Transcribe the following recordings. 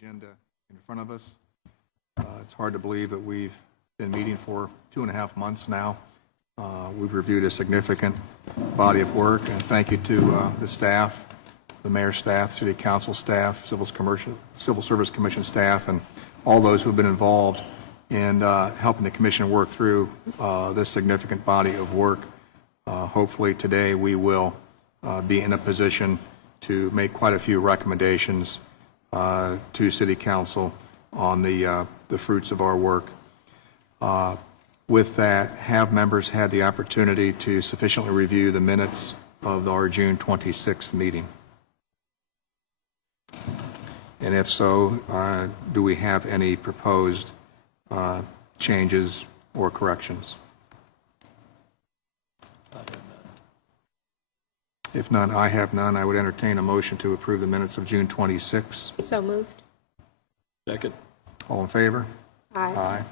agenda in front of us. It's hard to believe that we've been meeting for 2.5 months now. We've reviewed a significant body of work, and thank you to the staff, the mayor's staff, city council staff, Civil Service Commission staff, and all those who have been involved in helping the commission work through this significant body of work. Hopefully today we will be in a position to make quite a few recommendations to City Council on the fruits of our work. With that, have members had the opportunity to sufficiently review the minutes of our June 26th meeting? And if so, do we have any proposed changes or corrections? If none, I have none. I would entertain a motion to approve the minutes of June 26. So moved. Second. All in favor? Aye.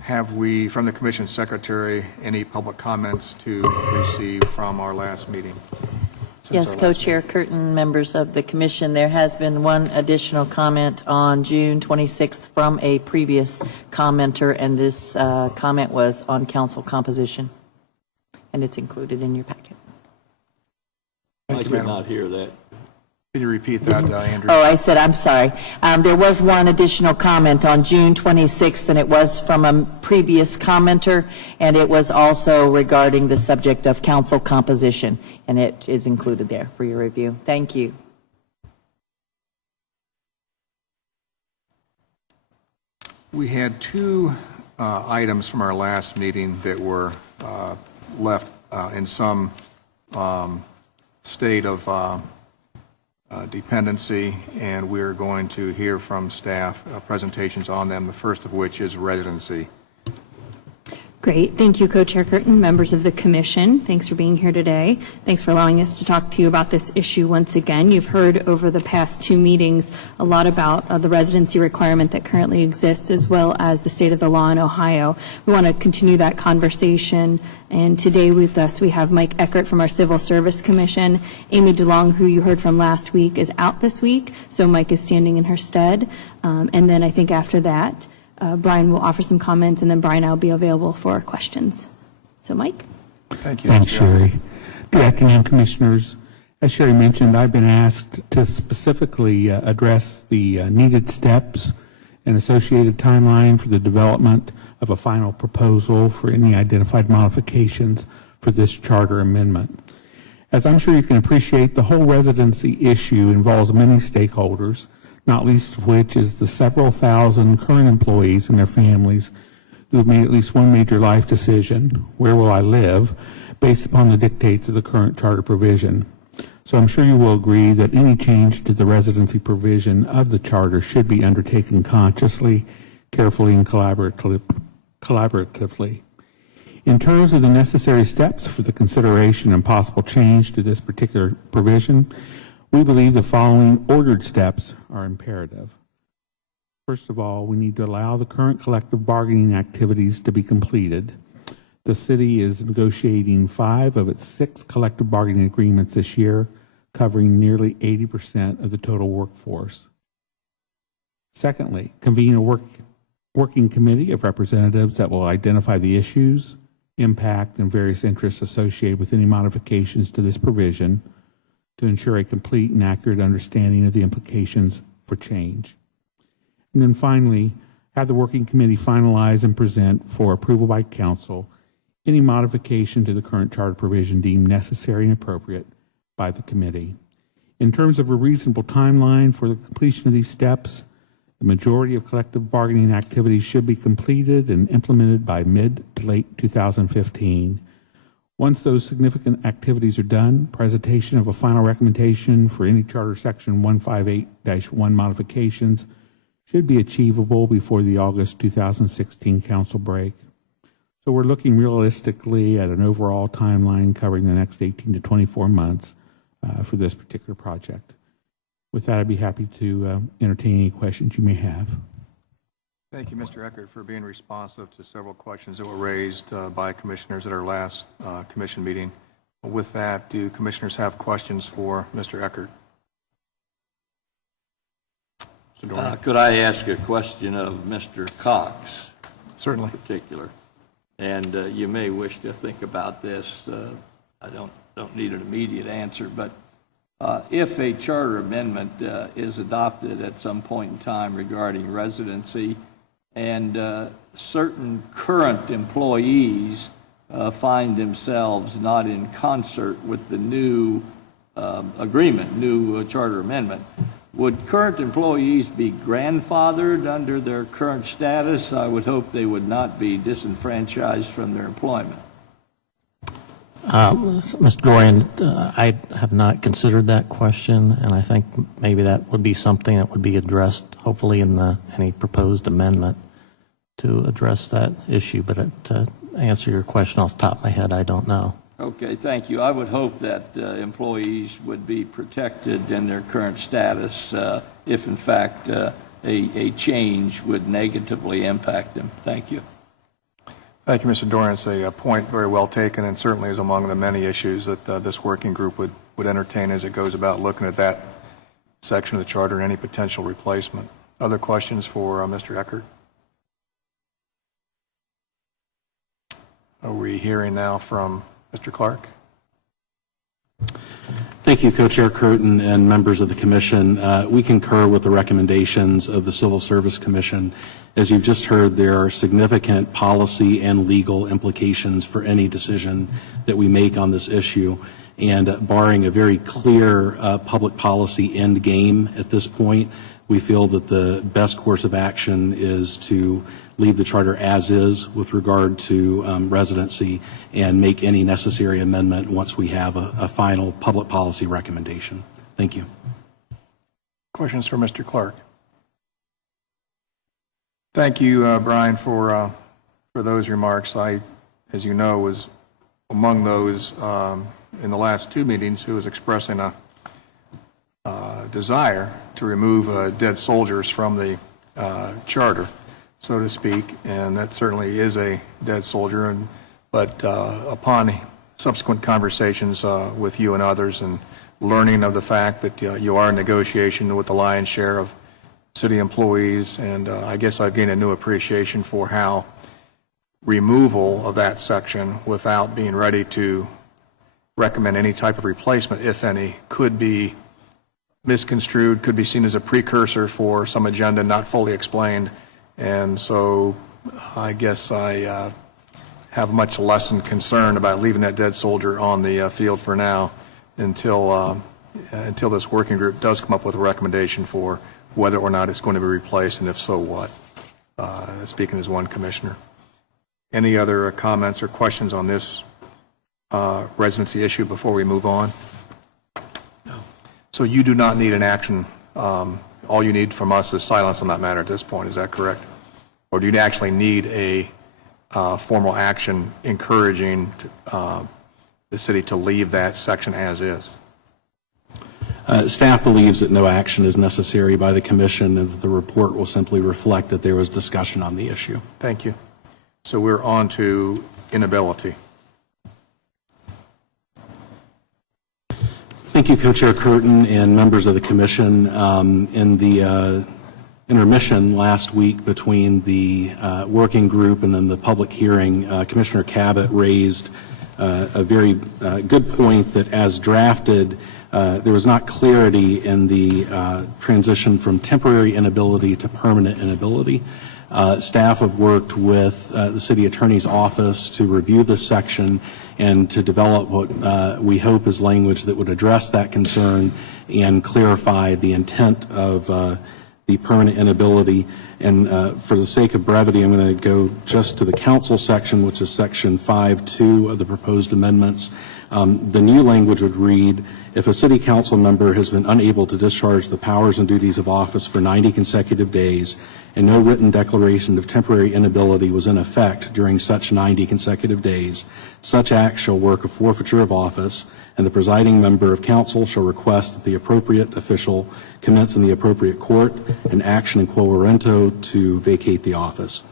Have we, from the Commission Secretary, any public comments to receive from our last meeting? Yes, Co-Chair Curtin, members of the Commission, there has been one additional comment on June 26th from a previous commenter, and this comment was on council composition, and it's included in your packet. I did not hear that. Can you repeat that, Andrew? Oh, I said, I'm sorry. There was one additional comment on June 26th, and it was from a previous commenter, and it was also regarding the subject of council composition, and it is included there for your review. Thank you. We had two items from our last meeting that were left in some state of dependency, and we're going to hear from staff presentations on them, the first of which is residency. Great. Thank you, Co-Chair Curtin, members of the Commission. Thanks for being here today. Thanks for allowing us to talk to you about this issue once again. You've heard over the past two meetings a lot about the residency requirement that currently exists, as well as the state of the law in Ohio. We want to continue that conversation, and today with us we have Mike Eckert from our Civil Service Commission. Amy DeLong, who you heard from last week, is out this week, so Mike is standing in her stead. And then I think after that, Brian will offer some comments, and then Brian and I will be available for questions. So, Mike? Thank you. Thanks, Sherry. Good afternoon, Commissioners. As Sherry mentioned, I've been asked to specifically address the needed steps and associated timeline for the development of a final proposal for any identified modifications for this charter amendment. As I'm sure you can appreciate, the whole residency issue involves many stakeholders, not least of which is the several thousand current employees and their families who have made at least one major life decision, where will I live, based upon the dictates of the current charter provision. So I'm sure you will agree that any change to the residency provision of the charter should be undertaken consciously, carefully, and collaboratively. In terms of the necessary steps for the consideration and possible change to this particular provision, we believe the following ordered steps are imperative. First of all, we need to allow the current collective bargaining activities to be completed. The city is negotiating 5 of its 6 collective bargaining agreements this year, covering nearly 80% of the total workforce. Secondly, convene a working committee of representatives that will identify the issues, impact, and various interests associated with any modifications to this provision, to ensure a complete and accurate understanding of the implications for change. And then finally, have the working committee finalize and present for approval by council any modification to the current charter provision deemed necessary and appropriate by the committee. In terms of a reasonable timeline for the completion of these steps, the majority of collective bargaining activities should be completed and implemented by mid to late 2015. Once those significant activities are done, presentation of a final recommendation for any Charter Section 158-1 modifications should be achievable before the August 2016 council break. So we're looking realistically at an overall timeline covering the next 18 to 24 months for this particular project. With that, I'd be happy to entertain any questions you may have. Thank you, Mr. Eckert, for being responsive to several questions that were raised by commissioners at our last commission meeting. With that, do commissioners have questions for Mr. Eckert? Mr. Dorian? Could I ask a question of Mr. Cox Certainly. in particular? And you may wish to think about this. I don't need an immediate answer, but if a charter amendment is adopted at some point in time regarding residency and certain current employees find themselves not in concert with the new agreement, new charter amendment, would current employees be grandfathered under their current status? I would hope they would not be disenfranchised from their employment. Mr. Dorian, I have not considered that question, and I think maybe that would be something that would be addressed, hopefully, in any proposed amendment to address that issue. But to answer your question off the top of my head, I don't know. Okay, thank you. I would hope that employees would be protected in their current status if, in fact, a change would negatively impact them. Thank you. Thank you, Mr. Dorian. It's a point very well taken, and certainly is among the many issues that this working group would entertain as it goes about looking at that section of the charter and any potential replacement. Other questions for Mr. Eckert? Are we hearing now from Mr. Clark? Thank you, Co-Chair Curtin and members of the Commission. We concur with the recommendations of the Civil Service Commission. As you've just heard, there are significant policy and legal implications for any decision that we make on this issue. And barring a very clear public policy end game at this point, we feel that the best course of action is to leave the charter as is with regard to residency and make any necessary amendment once we have a final public policy recommendation. Thank you. Questions for Mr. Clark? Thank you, Brian, for those remarks. I, as you know, was among those in the last two meetings who was expressing a desire to remove dead soldiers from the charter, so to speak, and that certainly is a dead soldier. But upon subsequent conversations with you and others and learning of the fact that you are in negotiation with the lion's share of city employees, and I guess I've gained a new appreciation for how removal of that section without being ready to recommend any type of replacement, if any, could be misconstrued, could be seen as a precursor for some agenda not fully explained. And so I guess I have much less concern about leaving that dead soldier on the field for now until this working group does come up with a recommendation for whether or not it's going to be replaced, and if so, what. Speaking as one commissioner. Any other comments or questions on this residency issue before we move on? No. So you do not need an action. All you need from us is silence on that matter at this point. Is that correct? Or do you actually need a formal action encouraging the city to leave that section as is? Staff believes that no action is necessary by the Commission and that the report will simply reflect that there was discussion on the issue. Thank you. So we're on to inability. Thank you, Co-Chair Curtin and members of the Commission. In the intermission last week between the working group and then the public hearing, Commissioner Cabot raised a very good point that as drafted, there was not clarity in the transition from temporary inability to permanent inability. Staff have worked with the City Attorney's Office to review this section and to develop what we hope is language that would address that concern and clarify the intent of the permanent inability. And for the sake of brevity, I'm going to go just to the council section, which is section 5.2 of the proposed amendments. The new language would read, if a city council member has been unable to discharge the powers and duties of office for 90 consecutive days and no written declaration of temporary inability was in effect during such 90 consecutive days, such act shall work a forfeiture of office, and the presiding member of council shall request that the appropriate official commence in the appropriate court an action in quo warranto to vacate the office.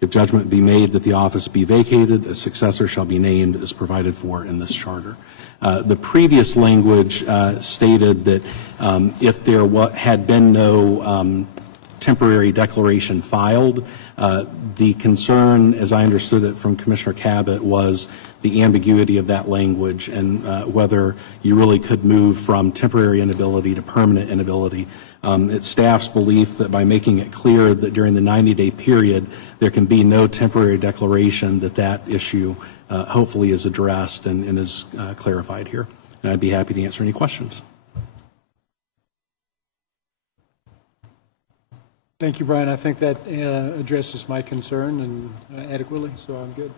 If judgment be made that the office be vacated, a successor shall be named as provided for in this charter. The previous language stated that if there had been no temporary declaration filed, the concern, as I understood it from Commissioner Cabot, was the ambiguity of that language and whether you really could move from temporary inability to permanent inability. It's staff's belief that by making it clear that during the 90-day period there can be no temporary declaration, that issue hopefully is addressed and is clarified here. And I'd be happy to answer any questions. Thank you, Brian. I think that addresses my concern and adequately, so I'm good.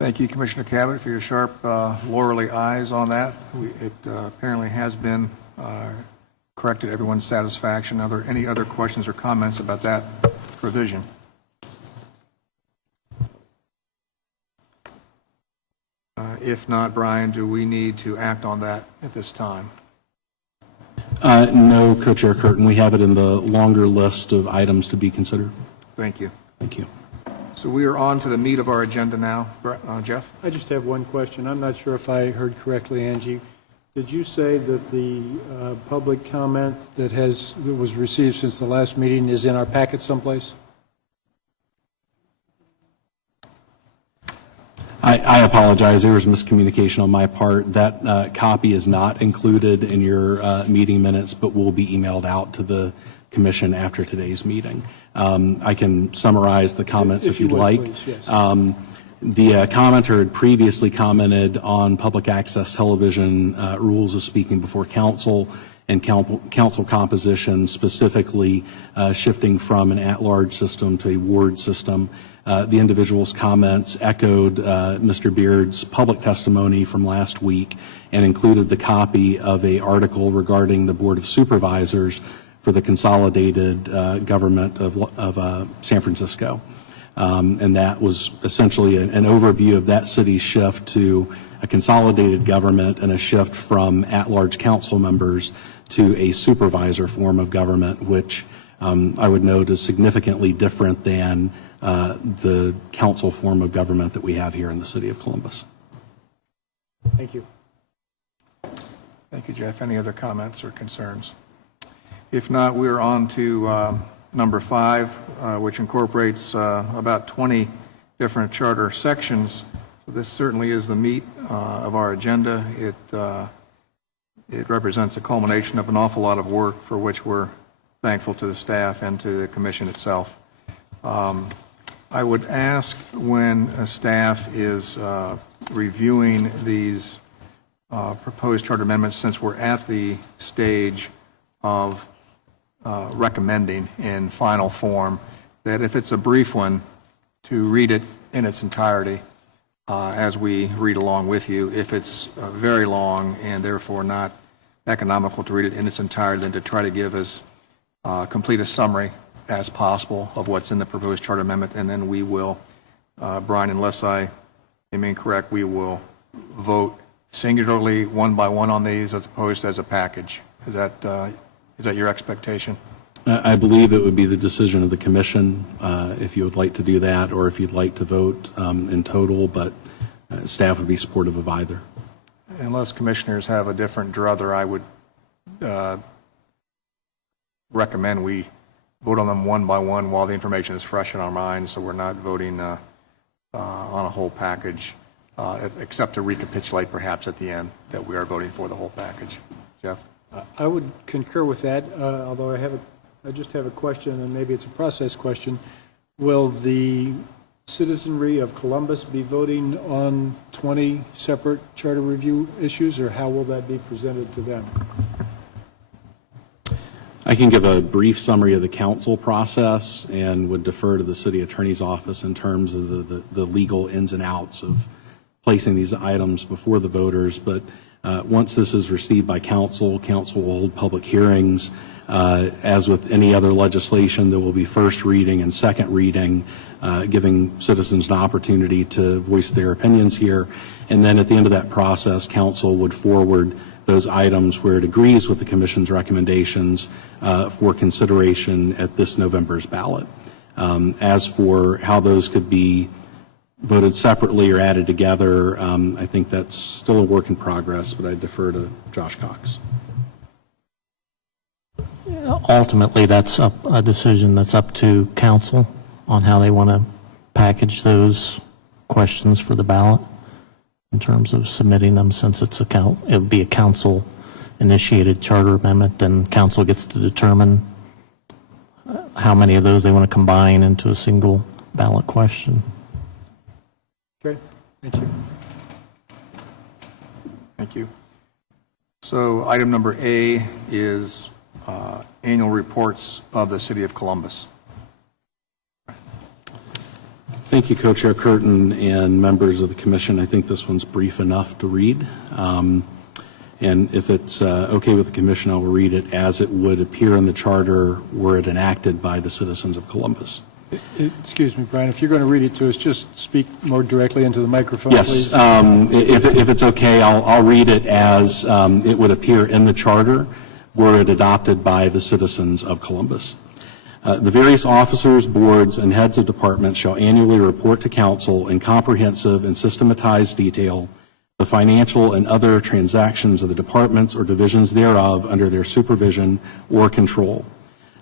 Thank you, Commissioner Cabot, for your sharp, lawyerly eyes on that. It apparently has been corrected to everyone's satisfaction. Are there any other questions or comments about that provision? If not, Brian, do we need to act on that at this time? No, Co-Chair Curtin. We have it in the longer list of items to be considered. Thank you. Thank you. So we are on to the meat of our agenda now. Jeff? I just have one question. I'm not sure if I heard correctly, Angie. Did you say that the public comment that was received since the last meeting is in our packet someplace? I apologize. There was miscommunication on my part. That copy is not included in your meeting minutes, but will be emailed out to the Commission after today's meeting. I can summarize the comments if you'd like. Please, yes. The commenter had previously commented on public access television rules of speaking before council and council composition, specifically shifting from an at-large system to a ward system. The individual's comments echoed Mr. Beard's public testimony from last week and included the copy of an article regarding the Board of Supervisors for the consolidated government of San Francisco. And that was essentially an overview of that city's shift to a consolidated government and a shift from at-large council members to a supervisor form of government, which I would note is significantly different than the council form of government that we have here in the city of Columbus. Thank you. Thank you, Jeff. Any other comments or concerns? If not, we're on to number 5, which incorporates about 20 different charter sections. So this certainly is the meat of our agenda. It represents a culmination of an awful lot of work for which we're thankful to the staff and to the commission itself. I would ask when a staff is reviewing these proposed charter amendments, since we're at the stage of recommending in final form, that if it's a brief one, to read it in its entirety as we read along with you. If it's very long and therefore not economical to read it in its entirety, then to try to give as complete a summary as possible of what's in the proposed charter amendment, and then we will, Brian, unless I am incorrect, we will vote singularly one by one on these as opposed to as a package. Is that your expectation? I believe it would be the decision of the commission if you would like to do that, or if you'd like to vote in total, but staff would be supportive of either. Unless commissioners have a different druther, I would recommend we vote on them one by one while the information is fresh in our minds, so we're not voting on a whole package, except to recapitulate perhaps at the end that we are voting for the whole package. Jeff? I would concur with that, although I just have a question, and maybe it's a process question. Will the citizenry of Columbus be voting on 20 separate charter review issues, or how will that be presented to them? I can give a brief summary of the council process and would defer to the city attorney's office in terms of the legal ins and outs of placing these items before the voters. But once this is received by council, council will hold public hearings. As with any other legislation, there will be first reading and second reading, giving citizens an opportunity to voice their opinions here. And then at the end of that process, council would forward those items where it agrees with the commission's recommendations for consideration at this November's ballot. As for how those could be voted separately or added together. I think that's still a work in progress, but I defer to Josh Cox. Ultimately, that's a decision that's up to council on how they want to package those questions for the ballot in terms of submitting them. Since it would be a council-initiated charter amendment, then council gets to determine how many of those they want to combine into a single ballot question. Okay, thank you. Thank you. So item number A is annual reports of the City of Columbus. Thank you, Co-Chair Curtin and members of the commission. I think this one's brief enough to read. And if it's okay with the commission, I'll read it as it would appear in the charter were it enacted by the citizens of Columbus. Excuse me, Brian, if you're going to read it to us, just speak more directly into the microphone, Yes, please. if it's okay, I'll read it as it would appear in the charter were it adopted by the citizens of Columbus. The various officers, boards, and heads of departments shall annually report to council in comprehensive and systematized detail the financial and other transactions of the departments or divisions thereof under their supervision or control.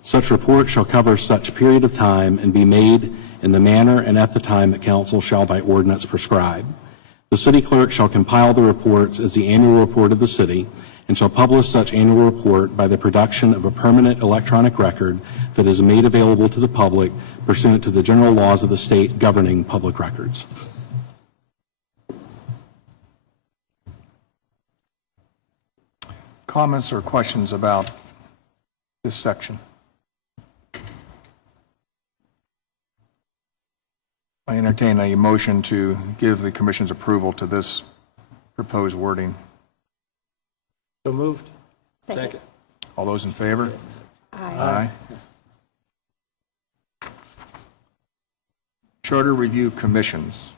Such report shall cover such period of time and be made in the manner and at the time that council shall by ordinance prescribe. The city clerk shall compile the reports as the annual report of the city and shall publish such annual report by the production of a permanent electronic record that is made available to the public pursuant to the general laws of the state governing public records. Comments or questions about this section? I entertain a motion to give the commission's approval to this proposed wording. So moved. Second. All those in favor? Aye. Charter Review Commissions.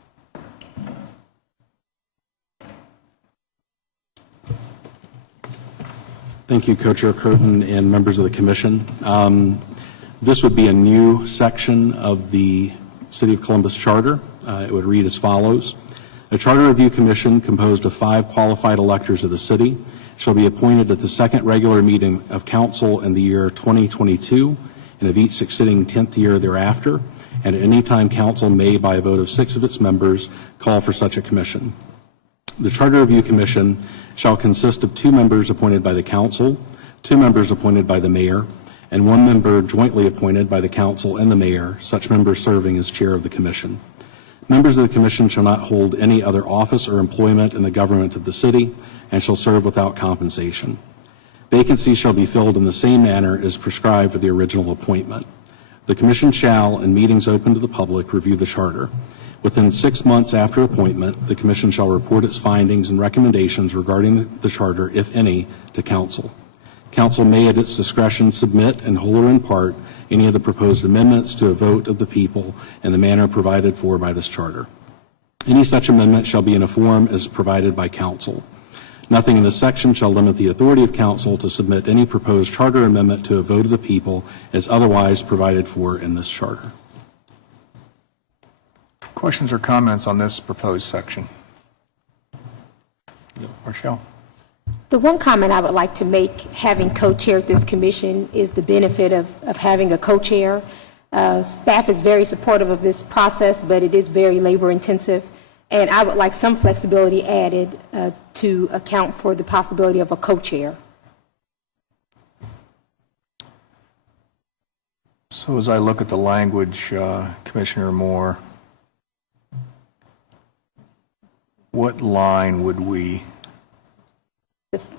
Thank you, Co-Chair Curtin and members of the commission. This would be a new section of the City of Columbus Charter. It would read as follows. A Charter Review Commission composed of 5 qualified electors of the city shall be appointed at the second regular meeting of council in the year 2022 and of each succeeding 10th year thereafter, and at any time council may, by a vote of 6 of its members, call for such a commission. The Charter Review Commission shall consist of 2 members appointed by the council, 2 members appointed by the mayor, and 1 member jointly appointed by the council and the mayor, such member serving as chair of the commission. Members of the commission shall not hold any other office or employment in the government of the city and shall serve without compensation. Vacancies shall be filled in the same manner as prescribed for the original appointment. The commission shall, in meetings open to the public, review the charter. Within 6 months after appointment, the commission shall report its findings and recommendations regarding the charter, if any, to council. Council may at its discretion submit, in whole or in part, any of the proposed amendments to a vote of the people in the manner provided for by this charter. Any such amendment shall be in a form as provided by council. Nothing in this section shall limit the authority of council to submit any proposed charter amendment to a vote of the people as otherwise provided for in this charter. Questions or comments on this proposed section? Rochelle? The one comment I would like to make, having co-chaired this commission, is the benefit of having a co-chair. Staff is very supportive of this process, but it is very labor-intensive, and I would like some flexibility added to account for the possibility of a co-chair. So as I look at the language, Commissioner Moore, what line would we?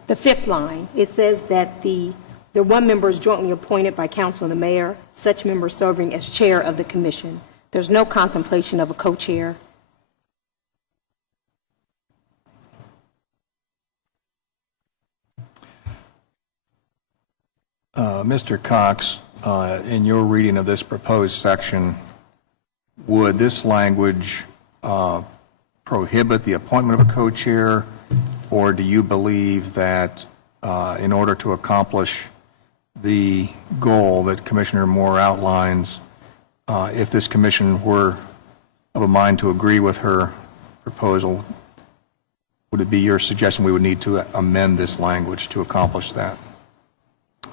The 5th line, it says that the 1 member is jointly appointed by council and the mayor, such member serving as chair of the commission. There's no contemplation of a co-chair. Mr. Cox, in your reading of this proposed section, would this language prohibit the appointment of a co-chair, or do you believe that in order to accomplish the goal that Commissioner Moore outlines, if this commission were of a mind to agree with her proposal, would it be your suggestion we would need to amend this language to accomplish that?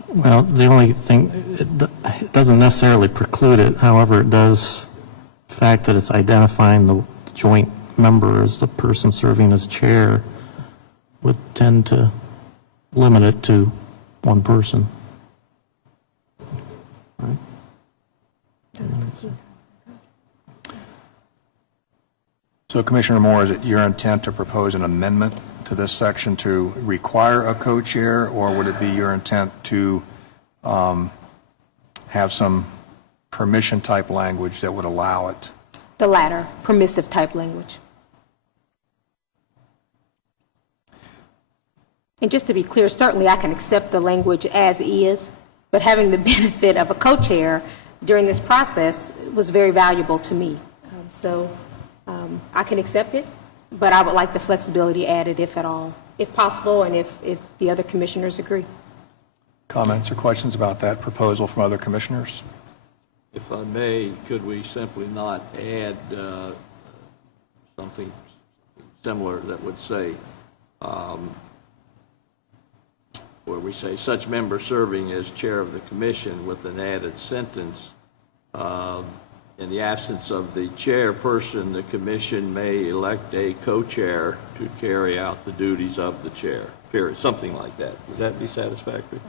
Well, the only thing, it doesn't necessarily preclude it. However, it does, the fact that it's identifying the joint member as the person serving as chair would tend to limit it to one person. Right? So Commissioner Moore, is it your intent to propose an amendment to this section to require a co-chair, or would it be your intent to have some permission type language that would allow it? The latter, permissive type language. And just to be clear, certainly I can accept the language as is, but having the benefit of a co-chair during this process was very valuable to me. So I can accept it, but I would like the flexibility added if at all, if possible, and if the other commissioners agree. Comments or questions about that proposal from other commissioners? If I may, could we simply not add something similar that would say, where we say, such member serving as chair of the commission, with an added sentence, in the absence of the chairperson, the commission may elect a co-chair to carry out the duties of the chair, period, something like that. Would that be satisfactory?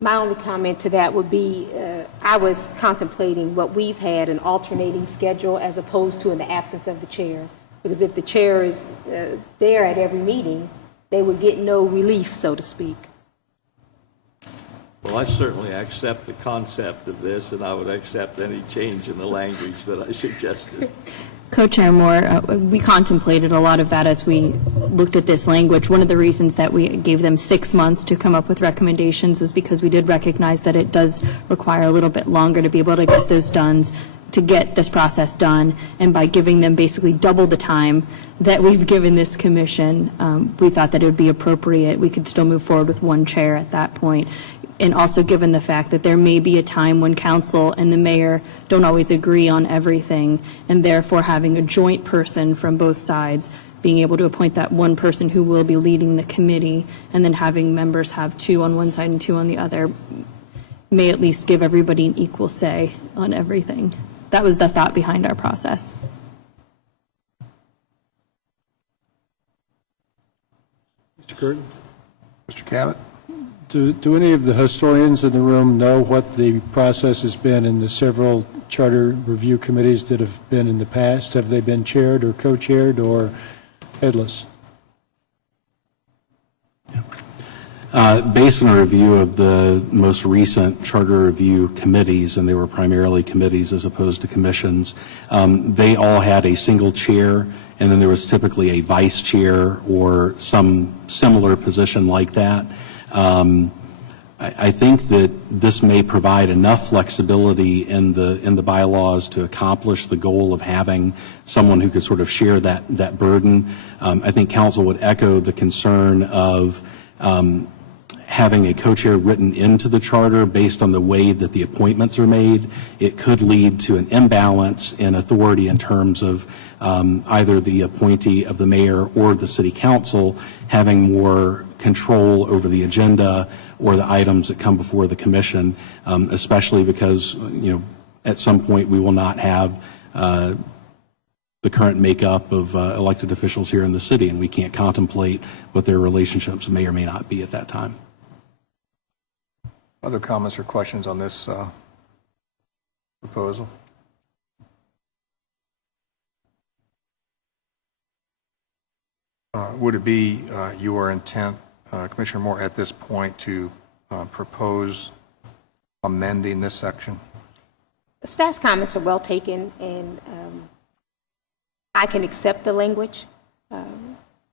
My only comment to that would be, I was contemplating what we've had, an alternating schedule as opposed to in the absence of the chair. Because if the chair is there at every meeting, they would get no relief, so to speak. Well, I certainly accept the concept of this, and I would accept any change in the language that I suggested. Co-Chair Moore, we contemplated a lot of that as we looked at this language. One of the reasons that we gave them 6 months to come up with recommendations was because we did recognize that it does require a little bit longer to be able to get those done, to get this process done, and by giving them basically double the time that we've given this commission, we thought that it would be appropriate. We could still move forward with one chair at that point. And also given the fact that there may be a time when council and the mayor don't always agree on everything, and therefore having a joint person from both sides, being able to appoint that one person who will be leading the committee, and then having members have 2 on one side and 2 on the other, may at least give everybody an equal say on everything. That was the thought behind our process. Mr. Curtin? Mr. Cabot? Do any of the historians in the room know what the process has been in the several charter review committees that have been in the past? Have they been chaired or co-chaired or headless? Based on a review of the most recent charter review committees, and they were primarily committees as opposed to commissions, they all had a single chair, and then there was typically a vice chair or some similar position like that. I think that this may provide enough flexibility in the bylaws to accomplish the goal of having someone who could sort of share that burden. I think council would echo the concern of having a co-chair written into the charter based on the way that the appointments are made. It could lead to an imbalance in authority in terms of either the appointee of the mayor or the city council having more control over the agenda or the items that come before the commission, especially because, at some point we will not have the current makeup of elected officials here in the city, and we can't contemplate what their relationships may or may not be at that time. Other comments or questions on this proposal? Would it be your intent, Commissioner Moore, at this point to propose amending this section? Staff's comments are well taken, and I can accept the language.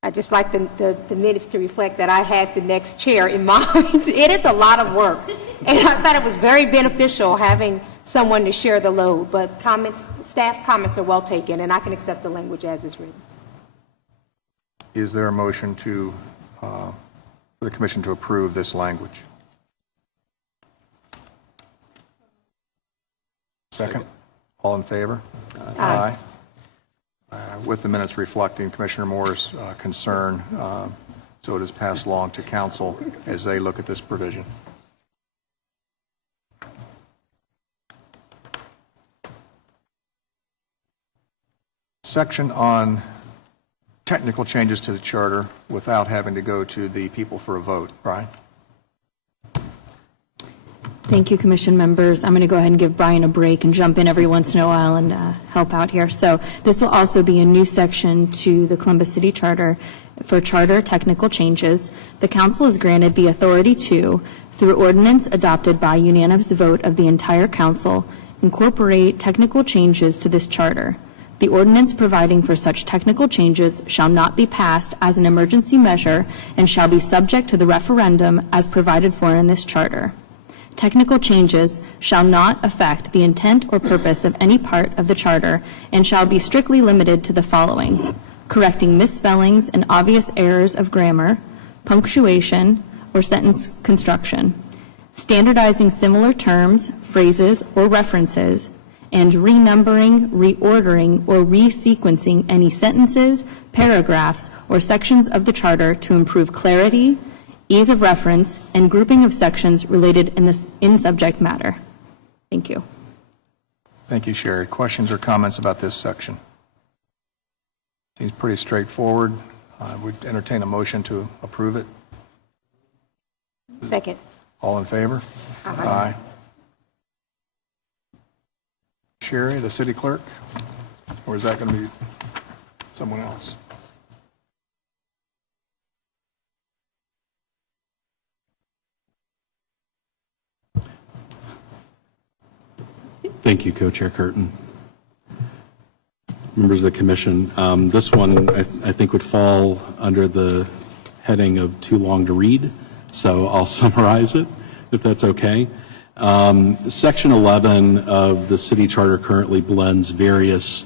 I just like the minutes to reflect that I had the next chair in mind. It is a lot of work, and I thought it was very beneficial having someone to share the load. But staff's comments are well taken, and I can accept the language as is written. Is there a motion for the commission to approve this language? Second. All in favor? Aye. With the minutes reflecting Commissioner Moore's concern, so it is passed along to council as they look at this provision. Section on technical changes to the charter without having to go to the people for a vote. Brian? Thank you, Commission members. I'm going to go ahead and give Brian a break and jump in every once in a while and help out here. So this will also be a new section to the Columbus City Charter for charter technical changes. The council is granted the authority to, through ordinance adopted by unanimous vote of the entire council, incorporate technical changes to this charter. The ordinance providing for such technical changes shall not be passed as an emergency measure and shall be subject to the referendum as provided for in this charter. Technical changes shall not affect the intent or purpose of any part of the charter and shall be strictly limited to the following: correcting misspellings and obvious errors of grammar, punctuation, or sentence construction, standardizing similar terms, phrases, or references, and renumbering, reordering, or resequencing any sentences, paragraphs, or sections of the charter to improve clarity, ease of reference, and grouping of sections related in subject matter. Thank you. Thank you, Sherry. Questions or comments about this section? Seems pretty straightforward. I would entertain a motion to approve it. Second. All in favor? Aye. Sherry, the city clerk? Or is that going to be someone else? Thank you, Co-Chair Curtin. Members of the commission, this one I think would fall under the heading of too long to read, so I'll summarize it if that's okay. Section 11 of the city charter currently blends various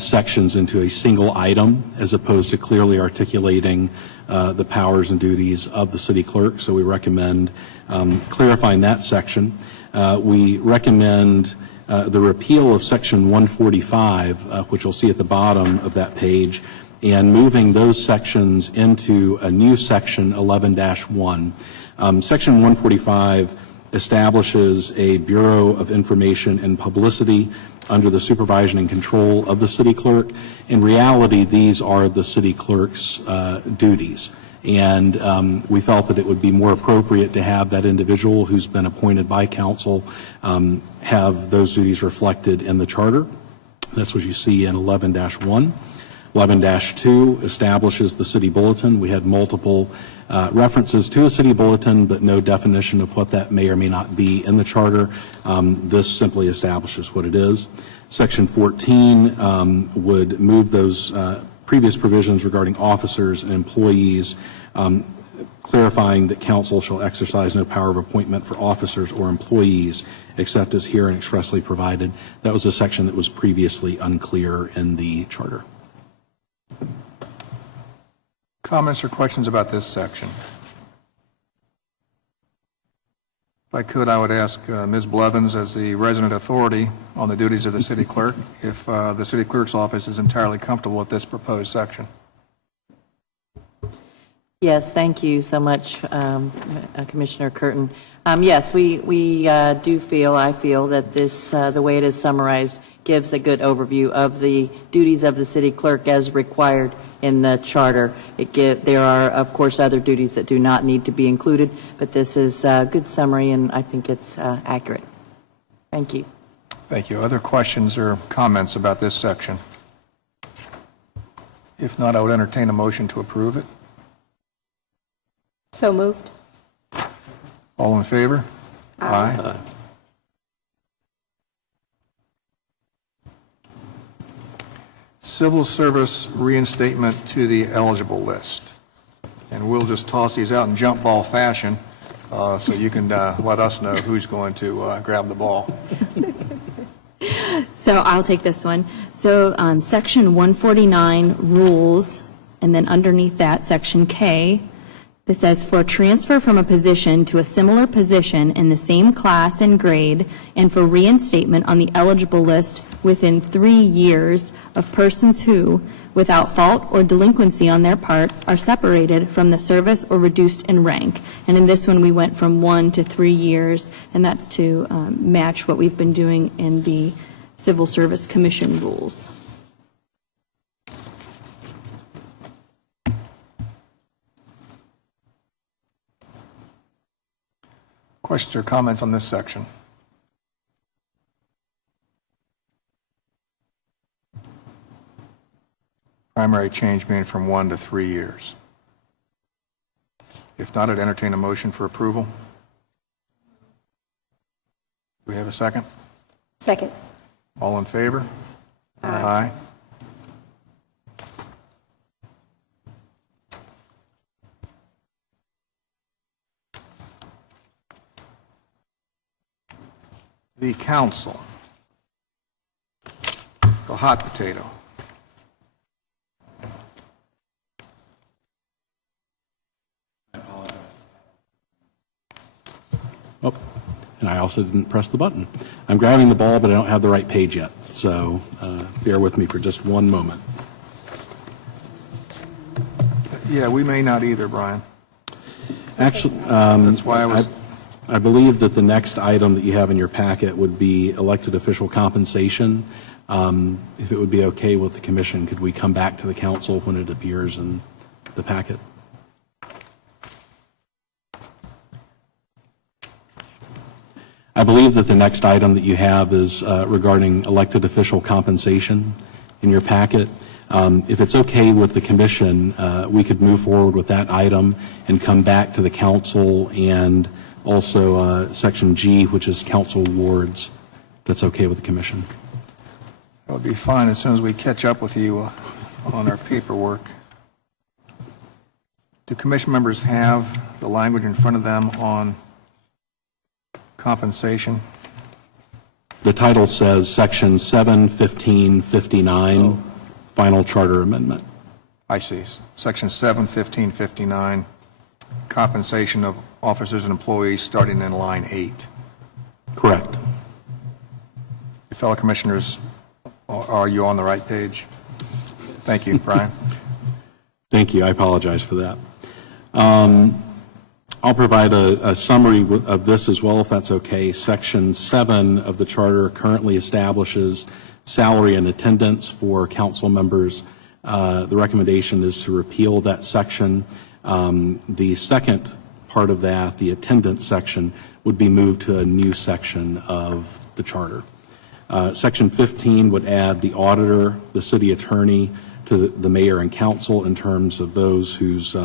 sections into a single item as opposed to clearly articulating the powers and duties of the city clerk, so we recommend clarifying that section. We recommend the repeal of section 145, which you'll see at the bottom of that page, and moving those sections into a new section 11-1. Section 145 establishes a Bureau of Information and Publicity under the supervision and control of the city clerk. In reality, these are the city clerk's duties. And we felt that it would be more appropriate to have that individual who's been appointed by council have those duties reflected in the charter. That's what you see in 11-1. 11-2 establishes the city bulletin. We had multiple references to a city bulletin, but no definition of what that may or may not be in the charter. This simply establishes what it is. Section 14 would move those previous provisions regarding officers and employees, clarifying that council shall exercise no power of appointment for officers or employees except as here and expressly provided. That was a section that was previously unclear in the charter. Comments or questions about this section? If I could, I would ask Ms. Blevins, as the resident authority on the duties of the city clerk, if the city clerk's office is entirely comfortable with this proposed section. Yes, thank you so much, Commissioner Curtin. Yes, we do feel, I feel that this, the way it is summarized, gives a good overview of the duties of the city clerk as required in the charter. There are, of course, other duties that do not need to be included, but this is a good summary, and I think it's accurate. Thank you. Thank you. Other questions or comments about this section? If not, I would entertain a motion to approve it. So moved. All in favor? Aye. Civil service reinstatement to the eligible list. And we'll just toss these out in jump ball fashion so you can let us know who's going to grab the ball. So I'll take this one. So Section 149 rules, and then underneath that, Section K, It says, for transfer from a position to a similar position in the same class and grade, and for reinstatement on the eligible list within 3 years of persons who, without fault or delinquency on their part, are separated from the service or reduced in rank. And in this one, we went from 1 to 3 years, and that's to match what we've been doing in the Civil Service Commission rules. Questions or comments on this section? Primary change being from 1 to 3 years. If not, I'd entertain a motion for approval. Do we have a second? Second. All in favor? Aye. The council. The hot potato. Oh, and I also didn't press the button. I'm grabbing the ball, but I don't have the right page yet, so bear with me for just one moment. Yeah, we may not either, Brian. Actually, That's why I believe that the next item that you have in your packet would be elected official compensation. If it would be okay with the commission, could we come back to the council when it appears in the packet? I believe that the next item that you have is regarding elected official compensation in your packet. If it's okay with the commission, we could move forward with that item and come back to the council, and also section G, which is council awards. That's okay with the commission. That would be fine as soon as we catch up with you on our paperwork. Do commission members have the language in front of them on compensation? The title says section 71559, final charter amendment. I see. Section 71559, compensation of officers and employees, starting in line 8. Correct. Your fellow commissioners, are you on the right page? Thank you, Brian. Thank you. I apologize for that. I'll provide a summary of this as well, if that's okay. Section 7 of the charter currently establishes salary and attendance for council members. The recommendation is to repeal that section. The second part of that, the attendance section, would be moved to a new section of the charter. Section 15 would add the auditor, the city attorney, to the mayor and council in terms of those whose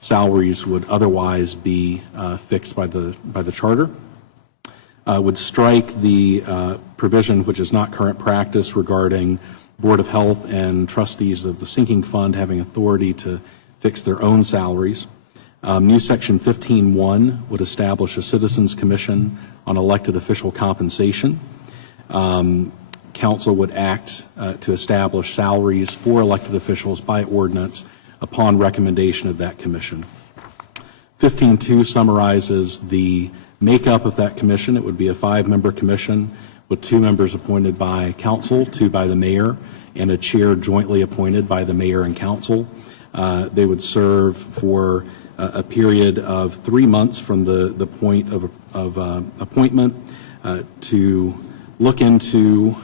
salaries would otherwise be fixed by the charter. Would strike the provision, which is not current practice, regarding Board of Health and trustees of the sinking fund having authority to fix their own salaries. New section 15.1 would establish a citizens commission on elected official compensation. Council would act to establish salaries for elected officials by ordinance upon recommendation of that commission. 15.2 summarizes the makeup of that commission. It would be a 5-member commission with 2 members appointed by council, 2 by the mayor, and a chair jointly appointed by the mayor and council. They would serve for a period of 3 months from the point of appointment to look into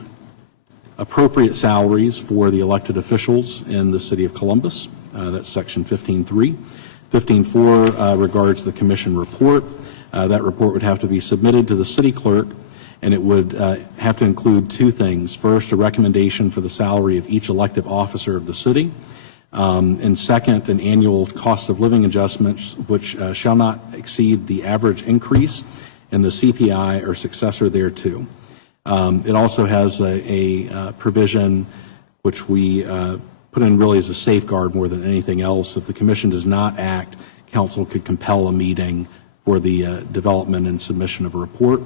appropriate salaries for the elected officials in the city of Columbus. That's section 15.3. 15.4 regards the commission report. That report would have to be submitted to the city clerk, and it would have to include 2 things. First, a recommendation for the salary of each elective officer of the city, and second, an annual cost of living adjustment which shall not exceed the average increase in the CPI or successor thereto. It also has a provision which we put in really as a safeguard more than anything else. If the commission does not act, council could compel a meeting for the development and submission of a report.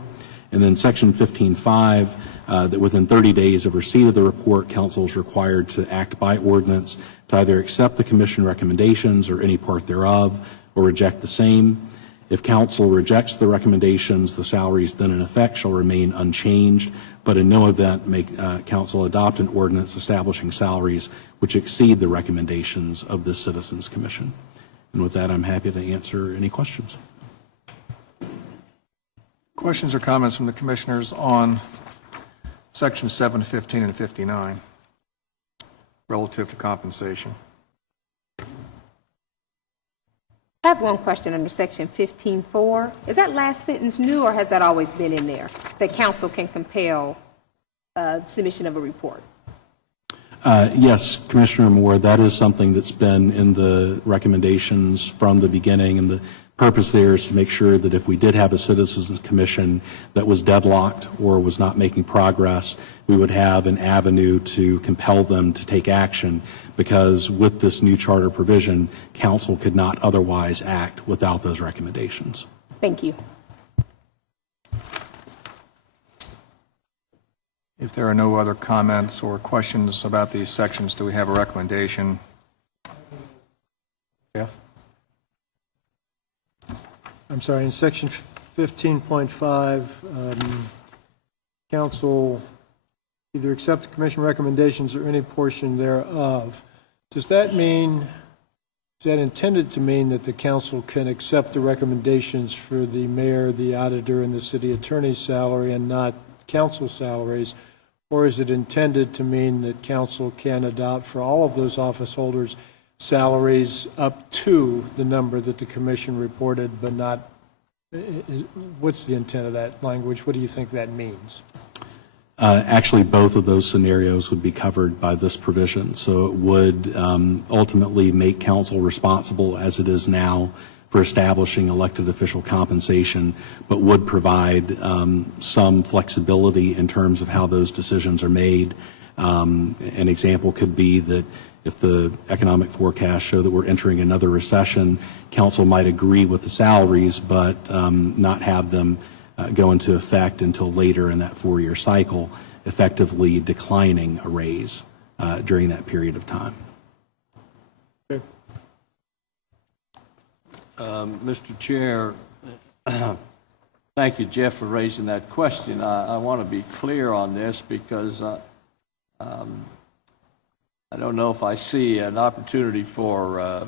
And then section 15.5, that within 30 days of receipt of the report, council is required to act by ordinance to either accept the commission recommendations or any part thereof, or reject the same. If council rejects the recommendations, the salaries then in effect shall remain unchanged, but in no event may council adopt an ordinance establishing salaries which exceed the recommendations of this Citizens Commission. And with that, I'm happy to answer any questions. Questions or comments from the commissioners on Section 7, 15, and 59 relative to compensation? I have one question under section 15.4. Is that last sentence new, or has that always been in there? That council can compel submission of a report? Yes, Commissioner Moore, that is something that's been in the recommendations from the beginning, and the purpose there is to make sure that if we did have a Citizens Commission that was deadlocked or was not making progress, we would have an avenue to compel them to take action, because with this new charter provision, council could not otherwise act without those recommendations. Thank you. If there are no other comments or questions about these sections, do we have a recommendation? Jeff? I'm sorry, in section 15.5, council either accept the commission recommendations or any portion thereof. Does that mean, is that intended to mean that the council can accept the recommendations for the mayor, the auditor, and the city attorney's salary and not council salaries? Or is it intended to mean that council can adopt for all of those office holders salaries up to the number that the commission reported, but not? What's the intent of that language? What do you think that means? Actually, both of those scenarios would be covered by this provision. So it would ultimately make council responsible, as it is now, for establishing elected official compensation, but would provide some flexibility in terms of how those decisions are made. An example could be that if the economic forecasts show that we're entering another recession, council might agree with the salaries, but not have them go into effect until later in that 4-year cycle, effectively declining a raise during that period of time. Okay. Mr. Chair, thank you, Jeff, for raising that question. I want to be clear on this because I don't know if I see an opportunity for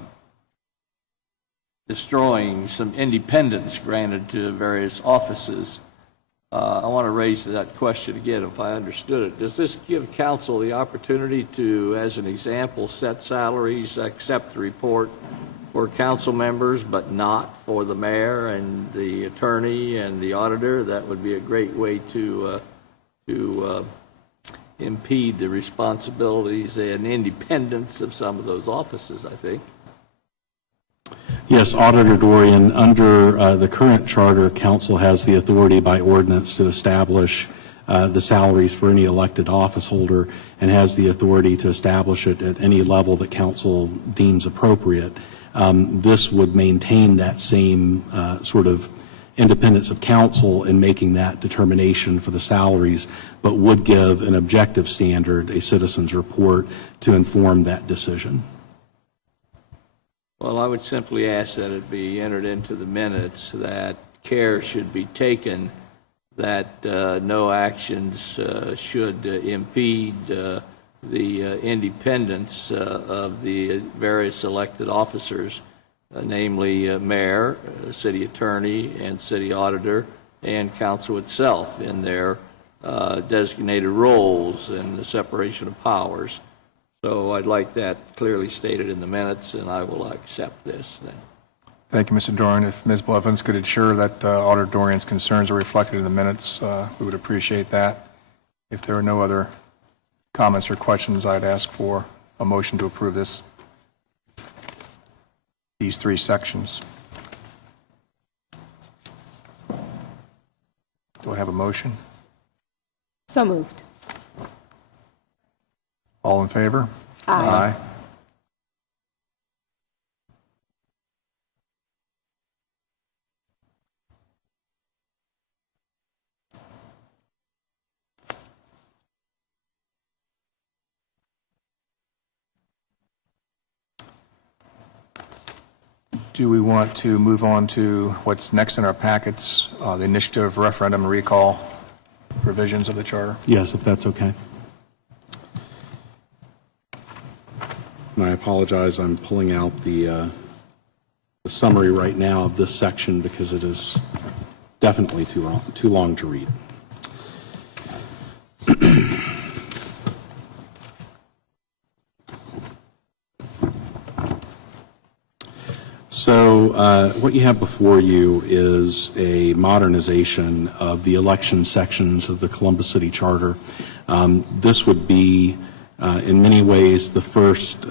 destroying some independence granted to various offices. I want to raise that question again, if I understood it. Does this give council the opportunity to, as an example, set salaries, accept the report for council members, but not for the mayor and the attorney and the auditor? That would be a great way to impede the responsibilities and independence of some of those offices, I think. Yes, Auditor Dorian, under the current charter, council has the authority by ordinance to establish the salaries for any elected office holder, and has the authority to establish it at any level that council deems appropriate. This would maintain that same sort of independence of council in making that determination for the salaries, but would give an objective standard, a citizen's report, to inform that decision. Well, I would simply ask that it be entered into the minutes that care should be taken that no actions should impede the independence of the various elected officers, namely mayor, city attorney, and city auditor, and council itself in their designated roles and the separation of powers. So I'd like that clearly stated in the minutes, and I will accept this then. Thank you, Mr. Dorian. If Ms. Blevins could ensure that Auditor Dorian's concerns are reflected in the minutes, we would appreciate that. If there are no other comments or questions, I'd ask for a motion to approve these 3 sections. Do I have a motion? So moved. All in favor? Aye. Do we want to move on to what's next in our packets, the initiative, referendum, recall provisions of the charter? Yes, if that's okay. And I apologize, I'm pulling out the summary right now of this section because it is definitely too long to read. So what you have before you is a modernization of the election sections of the Columbus City Charter. This would be, in many ways, the first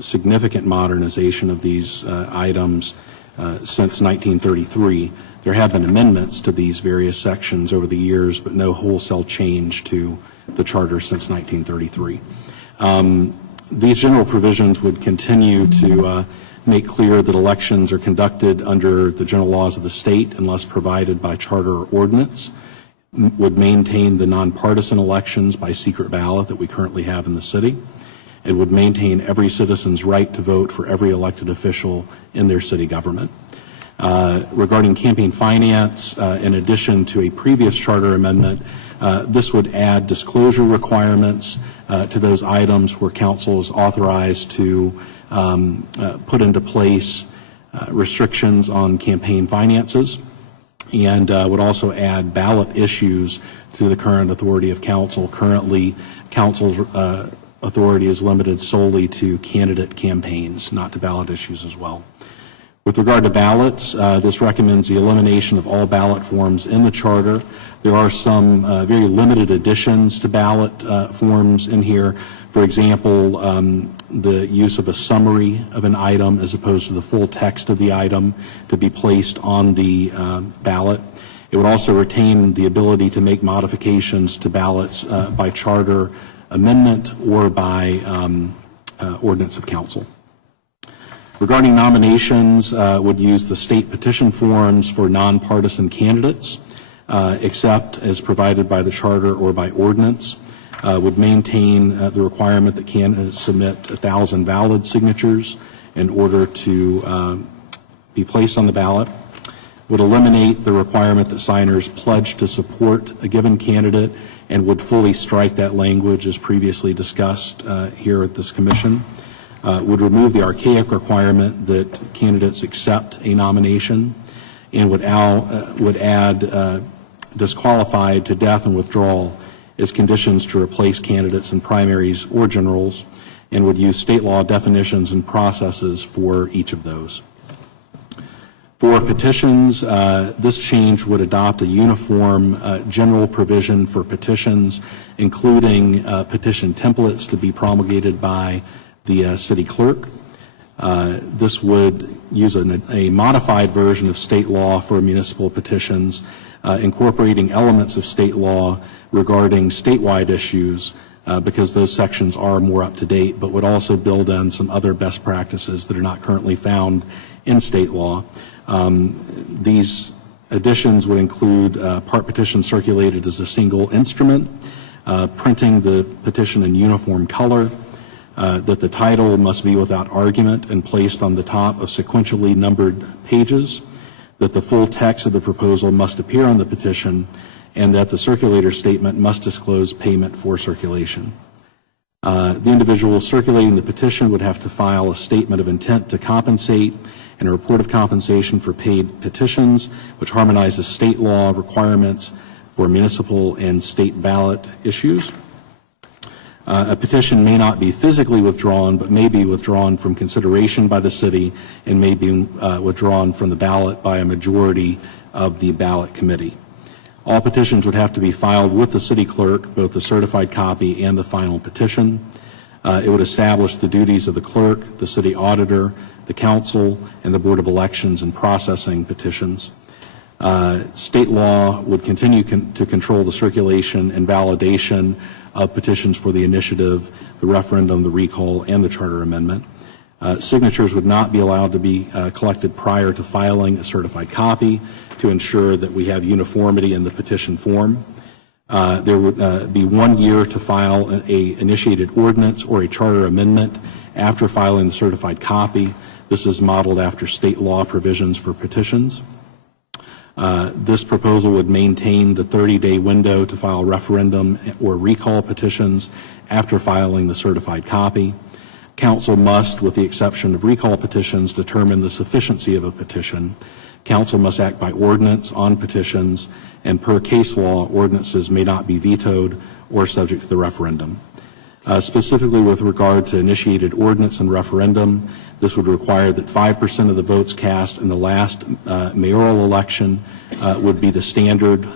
significant modernization of these items since 1933. There have been amendments to these various sections over the years, but no wholesale change to the Charter since 1933. These general provisions would continue to make clear that elections are conducted under the general laws of the state unless provided by charter or ordinance, would maintain the nonpartisan elections by secret ballot that we currently have in the city, and would maintain every citizen's right to vote for every elected official in their city government. Regarding campaign finance, in addition to a previous charter amendment, this would add disclosure requirements to those items where council is authorized to put into place restrictions on campaign finances, and would also add ballot issues to the current authority of council. Currently, council's authority is limited solely to candidate campaigns, not to ballot issues as well. With regard to ballots, this recommends the elimination of all ballot forms in the charter. There are some very limited additions to ballot forms in here. For example, the use of a summary of an item as opposed to the full text of the item to be placed on the ballot. It would also retain the ability to make modifications to ballots by charter amendment or by ordinance of council. Regarding nominations, would use the state petition forms for nonpartisan candidates, except as provided by the charter or by ordinance. Would maintain the requirement that candidates submit 1,000 valid signatures in order to be placed on the ballot. Would eliminate the requirement that signers pledge to support a given candidate, and would fully strike that language as previously discussed here at this commission. Would remove the archaic requirement that candidates accept a nomination, and would add disqualified to death and withdrawal as conditions to replace candidates in primaries or generals, and would use state law definitions and processes for each of those. For petitions, this change would adopt a uniform general provision for petitions, including petition templates to be promulgated by the city clerk. This would use a modified version of state law for municipal petitions, incorporating elements of state law regarding statewide issues, because those sections are more up to date, but would also build in some other best practices that are not currently found in state law. These additions would include part petition circulated as a single instrument, printing the petition in uniform color, that the title must be without argument and placed on the top of sequentially numbered pages, that the full text of the proposal must appear on the petition, and that the circulator statement must disclose payment for circulation. The individual circulating the petition would have to file a statement of intent to compensate and a report of compensation for paid petitions, which harmonizes state law requirements for municipal and state ballot issues. A petition may not be physically withdrawn, but may be withdrawn from consideration by the city and may be withdrawn from the ballot by a majority of the ballot committee. All petitions would have to be filed with the city clerk, both the certified copy and the final petition. It would establish the duties of the clerk, the city auditor, the council, and the Board of Elections in processing petitions. State law would continue to control the circulation and validation of petitions for the initiative, the referendum, the recall, and the charter amendment. Signatures would not be allowed to be collected prior to filing a certified copy to ensure that we have uniformity in the petition form. There would be 1 year to file an initiated ordinance or a charter amendment after filing the certified copy. This is modeled after state law provisions for petitions. This proposal would maintain the 30-day window to file referendum or recall petitions after filing the certified copy. Council must, with the exception of recall petitions, determine the sufficiency of a petition. Council must act by ordinance on petitions, and per case law, ordinances may not be vetoed or subject to the referendum. Specifically with regard to initiated ordinance and referendum, this would require that 5% of the votes cast in the last mayoral election would be the standard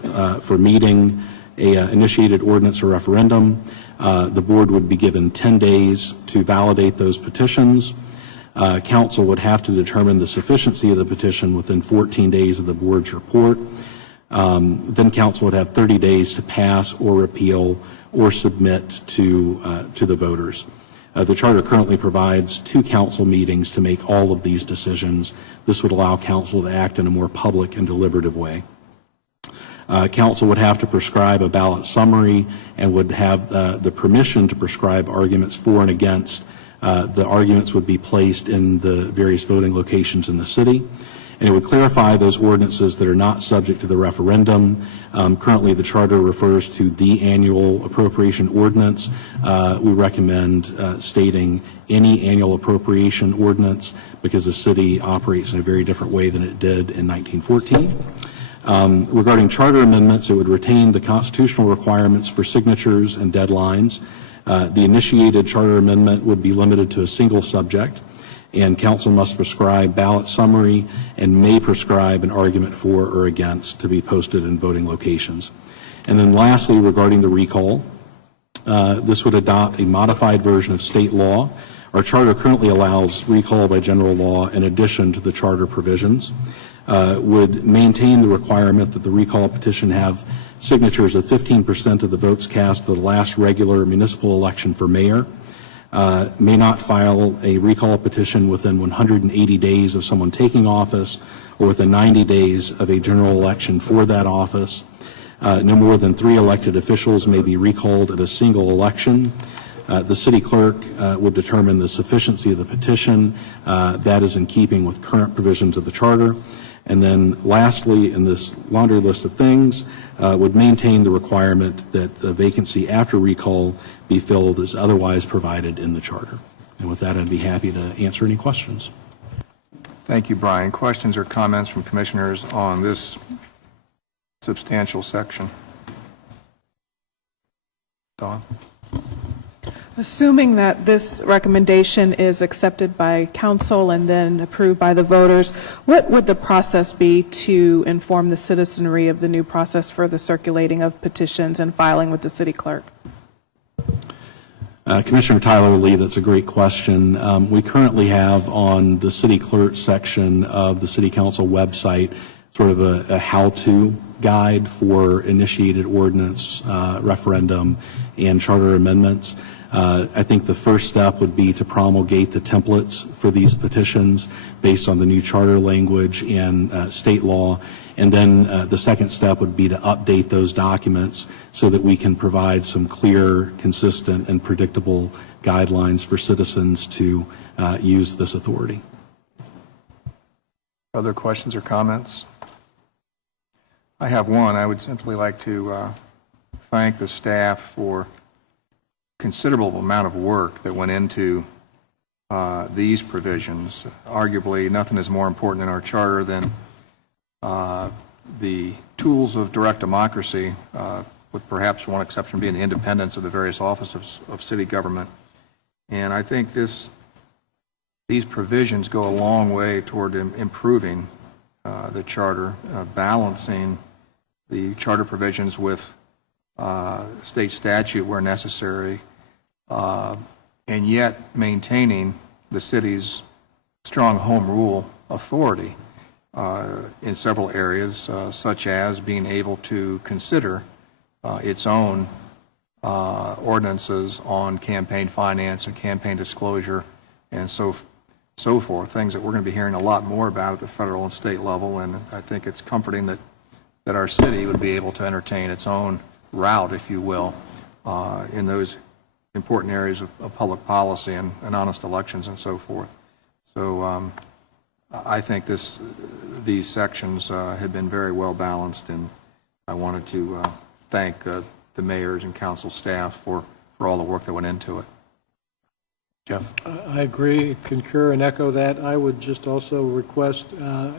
for meeting a initiated ordinance or referendum. The board would be given 10 days to validate those petitions. Council would have to determine the sufficiency of the petition within 14 days of the board's report. Then council would have 30 days to pass or repeal or submit to the voters. The charter currently provides 2 council meetings to make all of these decisions. This would allow council to act in a more public and deliberative way. Council would have to prescribe a ballot summary and would have the permission to prescribe arguments for and against. The arguments would be placed in the various voting locations in the city, and it would clarify those ordinances that are not subject to the referendum. Currently, the charter refers to the annual appropriation ordinance. We recommend stating any annual appropriation ordinance because the city operates in a very different way than it did in 1914. Regarding charter amendments, it would retain the constitutional requirements for signatures and deadlines. The initiated charter amendment would be limited to a single subject, and council must prescribe ballot summary and may prescribe an argument for or against to be posted in voting locations. And then lastly, regarding the recall, this would adopt a modified version of state law. Our charter currently allows recall by general law in addition to the charter provisions. Would maintain the requirement that the recall petition have signatures of 15% of the votes cast for the last regular municipal election for mayor. May not file a recall petition within 180 days of someone taking office or within 90 days of a general election for that office. No more than 3 elected officials may be recalled at a single election. The city clerk would determine the sufficiency of the petition. That is in keeping with current provisions of the charter. And then lastly, in this laundry list of things, would maintain the requirement that the vacancy after recall be filled as otherwise provided in the charter. And with that, I'd be happy to answer any questions. Thank you, Brian. Questions or comments from commissioners on this substantial section? Dawn? Assuming that this recommendation is accepted by council and then approved by the voters, what would the process be to inform the citizenry of the new process for the circulating of petitions and filing with the city clerk? Commissioner Tyler Lee, that's a great question. We currently have on the city clerk section of the city council website sort of a how-to guide for initiated ordinance, referendum, and charter amendments. I think the first step would be to promulgate the templates for these petitions based on the new charter language and state law. And then the second step would be to update those documents so that we can provide some clear, consistent, and predictable guidelines for citizens to use this authority. Other questions or comments? I have one. I would simply like to thank the staff for considerable amount of work that went into these provisions. Arguably, nothing is more important in our charter than the tools of direct democracy, with perhaps one exception being the independence of the various offices of city government. And I think these provisions go a long way toward improving the charter, balancing the charter provisions with state statute where necessary, and yet maintaining the city's strong home rule authority in several areas, such as being able to consider its own ordinances on campaign finance and campaign disclosure and so forth, things that we're going to be hearing a lot more about at the federal and state level. And I think it's comforting that our city would be able to entertain its own route, if you will, in those important areas of public policy and honest elections and so forth. So I think these sections have been very well balanced, and I wanted to thank the mayors and council staff for all the work that went into it. Jeff? I agree, concur, and echo that. I would just also request,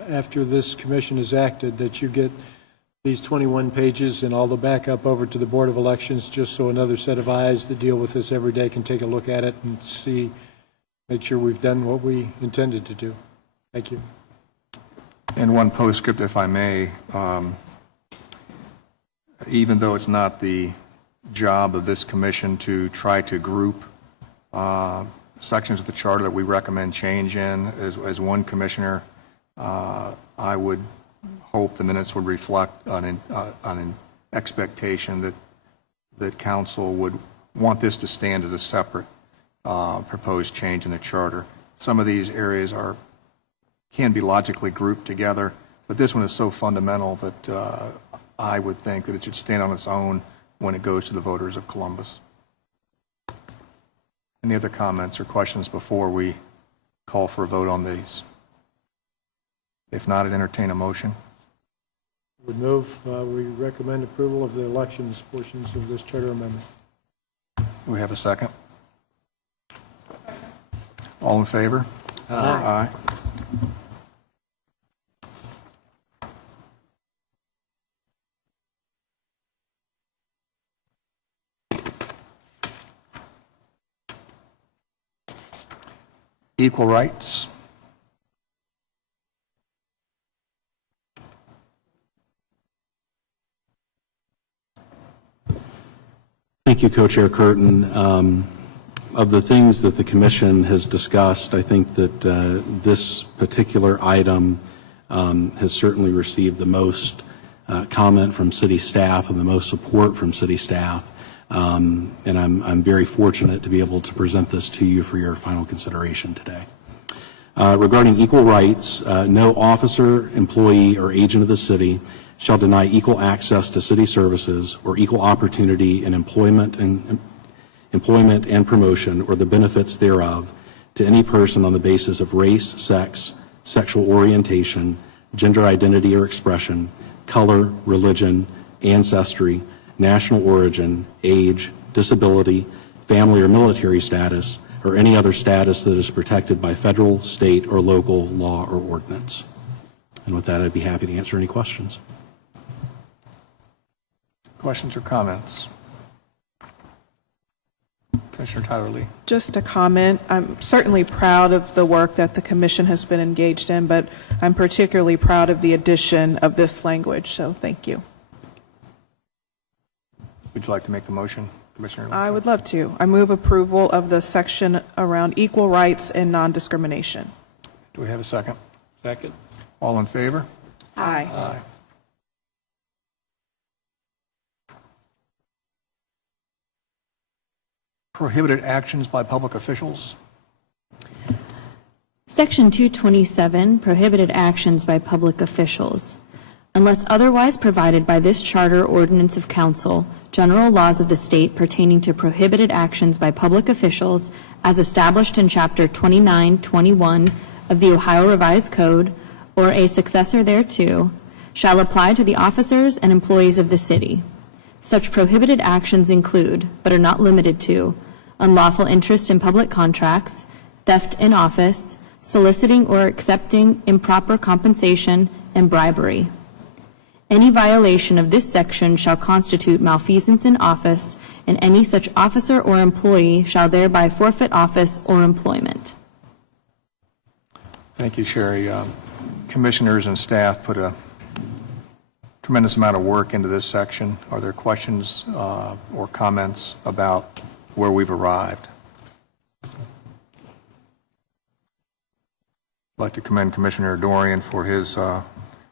after this commission is acted, that you get these 21 pages and all the backup over to the Board of Elections, just so another set of eyes that deal with this every day can take a look at it and see, make sure we've done what we intended to do. Thank you. And one postscript, if I may. Even though it's not the job of this commission to try to group sections of the charter that we recommend change in, as one commissioner, I would hope the minutes would reflect on an expectation that council would want this to stand as a separate proposed change in the charter. Some of these areas can be logically grouped together, but this one is so fundamental that I would think that it should stand on its own when it goes to the voters of Columbus. Any other comments or questions before we call for a vote on these? If not, I'd entertain a motion. Would move, we recommend approval of the elections portions of this charter amendment. Do we have a second? All in favor? Aye. Equal rights. Thank you, Co-Chair Curtin. Of the things that the Commission has discussed, I think that this particular item has certainly received the most comment from city staff and the most support from city staff. And I'm very fortunate to be able to present this to you for your final consideration today. Regarding equal rights, no officer, employee, or agent of the city shall deny equal access to city services or equal opportunity in employment and promotion or the benefits thereof to any person on the basis of race, sex, sexual orientation, gender identity or expression, color, religion, ancestry, national origin, age, disability, family or military status, or any other status that is protected by federal, state, or local law or ordinance. And with that, I'd be happy to answer any questions. Questions or comments? Commissioner Tyler Lee. Just a comment. I'm certainly proud of the work that the commission has been engaged in, but I'm particularly proud of the addition of this language, so thank you. Would you like to make the motion, Commissioner Lee? I would love to. I move approval of the section around equal rights and non-discrimination. Do we have a second? Second. All in favor? Aye. Aye. Prohibited actions by public officials. Section 227, prohibited actions by public officials. Unless otherwise provided by this charter or ordinance of council, general laws of the state pertaining to prohibited actions by public officials, as established in Chapter 2921 of the Ohio Revised Code, or a successor thereto, shall apply to the officers and employees of the city. Such prohibited actions include, but are not limited to, unlawful interest in public contracts, theft in office, soliciting or accepting improper compensation, and bribery. Any violation of this section shall constitute malfeasance in office, and any such officer or employee shall thereby forfeit office or employment. Thank you, Sherry. Commissioners and staff put a tremendous amount of work into this section. Are there questions or comments about where we've arrived? I'd like to commend Commissioner Dorian for his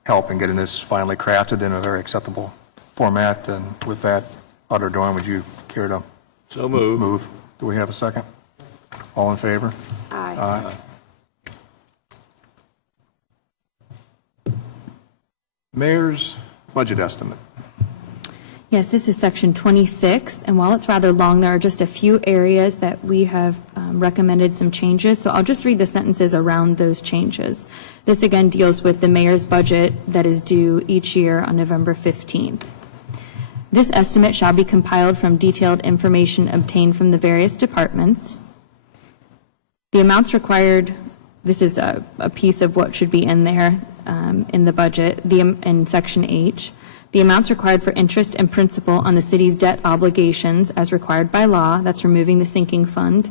help in getting this finally crafted in a very acceptable format. And with that, Auditor Dorian, would you care to So move. Do we have a second? All in favor? Aye. Aye. Mayor's budget estimate. Yes, this is section 26, and while it's rather long, there are just a few areas that we have recommended some changes, so I'll just read the sentences around those changes. This again deals with the mayor's budget that is due each year on November 15th. This estimate shall be compiled from detailed information obtained from the various departments. The amounts required, this is a piece of what should be in there in the budget, in section H. The amounts required for interest and principal on the city's debt obligations as required by law, that's removing the sinking fund.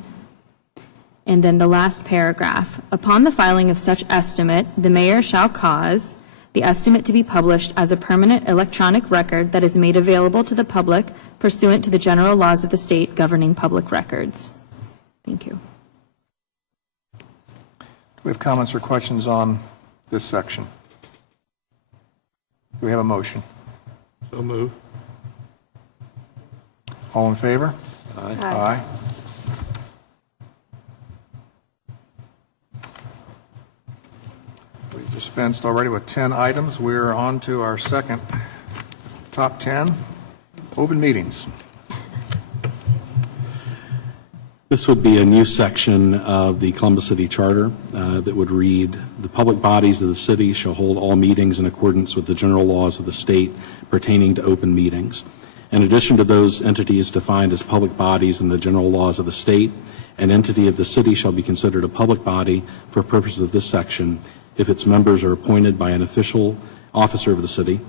And then the last paragraph, upon the filing of such estimate, the mayor shall cause the estimate to be published as a permanent electronic record that is made available to the public pursuant to the general laws of the state governing public records. Thank you. Do we have comments or questions on this section? Do we have a motion? So move. All in favor? Aye. Aye. We've dispensed already with 10 items. We're on to our second top 10, open meetings. This would be a new section of the Columbus City Charter that would read, "The public bodies of the city shall hold all meetings in accordance with the general laws of the state pertaining to open meetings. In addition to those entities defined as public bodies in the general laws of the state, an entity of the city shall be considered a public body for purposes of this section if its members are appointed by an official officer of the city,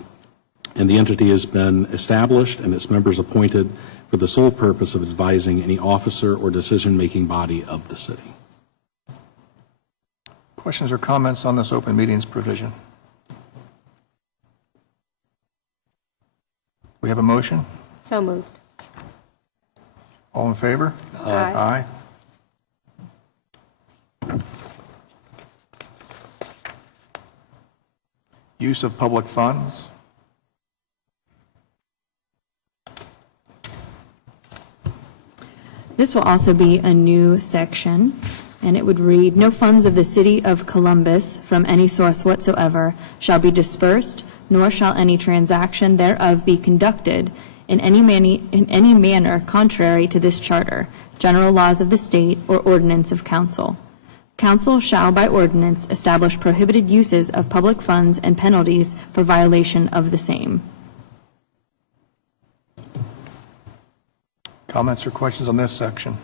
and the entity has been established and its members appointed for the sole purpose of advising any officer or decision-making body of the city." Questions or comments on this open meetings provision? We have a motion? So moved. All in favor? Aye. Aye. Use of public funds. This will also be a new section, and it would read, "No funds of the city of Columbus from any source whatsoever shall be dispersed, nor shall any transaction thereof be conducted in any manner contrary to this charter, general laws of the state, or ordinance of council. Council shall by ordinance establish prohibited uses of public funds and penalties for violation of the same." Comments or questions on this section?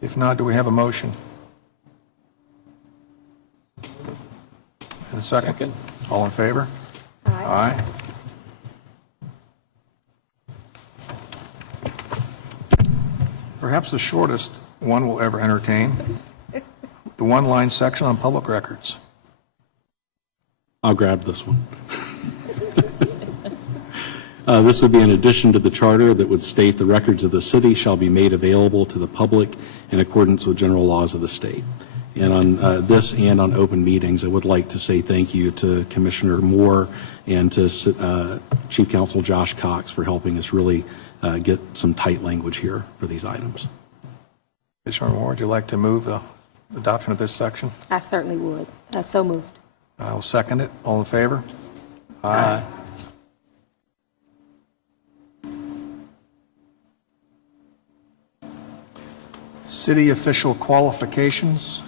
If not, do we have a motion? And a second? Second. All in favor? Aye. Perhaps the shortest one we'll ever entertain, the one-line section on public records. I'll grab this one. This would be in addition to the charter that would state the records of the city shall be made available to the public in accordance with general laws of the state. And on this and on open meetings, I would like to say thank you to Commissioner Moore and to Chief Counsel Josh Cox for helping us really get some tight language here for these items. Commissioner Moore, would you like to move the adoption of this section? I certainly would. So moved. I will second it. All in favor? Aye. City official qualifications.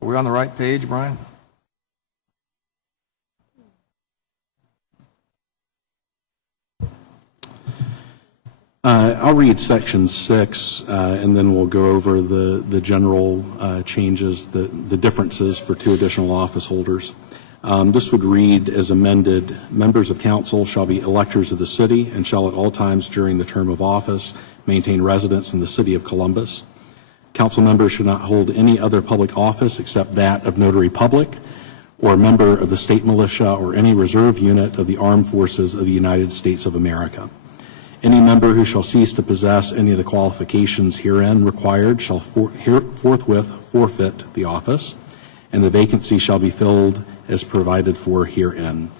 Are we on the right page, Brian? I'll read section 6, and then we'll go over the general changes, the differences for 2 additional office holders. This would read as amended, members of council shall be electors of the city and shall at all times during the term of office maintain residence in the city of Columbus. Council members should not hold any other public office except that of notary public or member of the state militia or any reserve unit of the armed forces of the United States of America. Any member who shall cease to possess any of the qualifications herein required shall forthwith forfeit the office, and the vacancy shall be filled as provided for herein.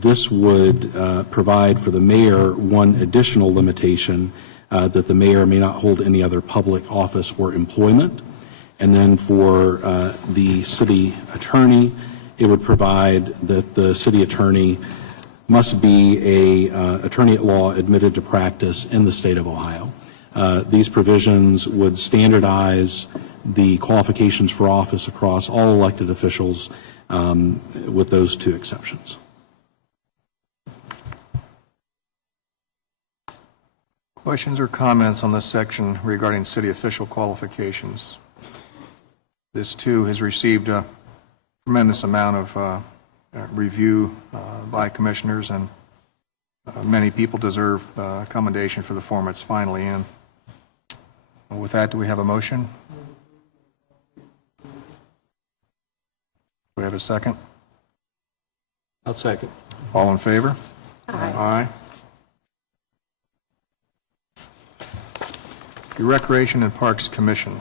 This would provide for the mayor one additional limitation, that the mayor may not hold any other public office or employment. And then for the city attorney, it would provide that the city attorney must be a attorney at law admitted to practice in the state of Ohio. These provisions would standardize the qualifications for office across all elected officials, with those two exceptions. Questions or comments on this section regarding city official qualifications? This, too, has received a tremendous amount of review by commissioners, and many people deserve commendation for the form it's finally in. With that, do we have a motion? Do we have a second? I'll second. All in favor? Aye. The Recreation and Parks Commission.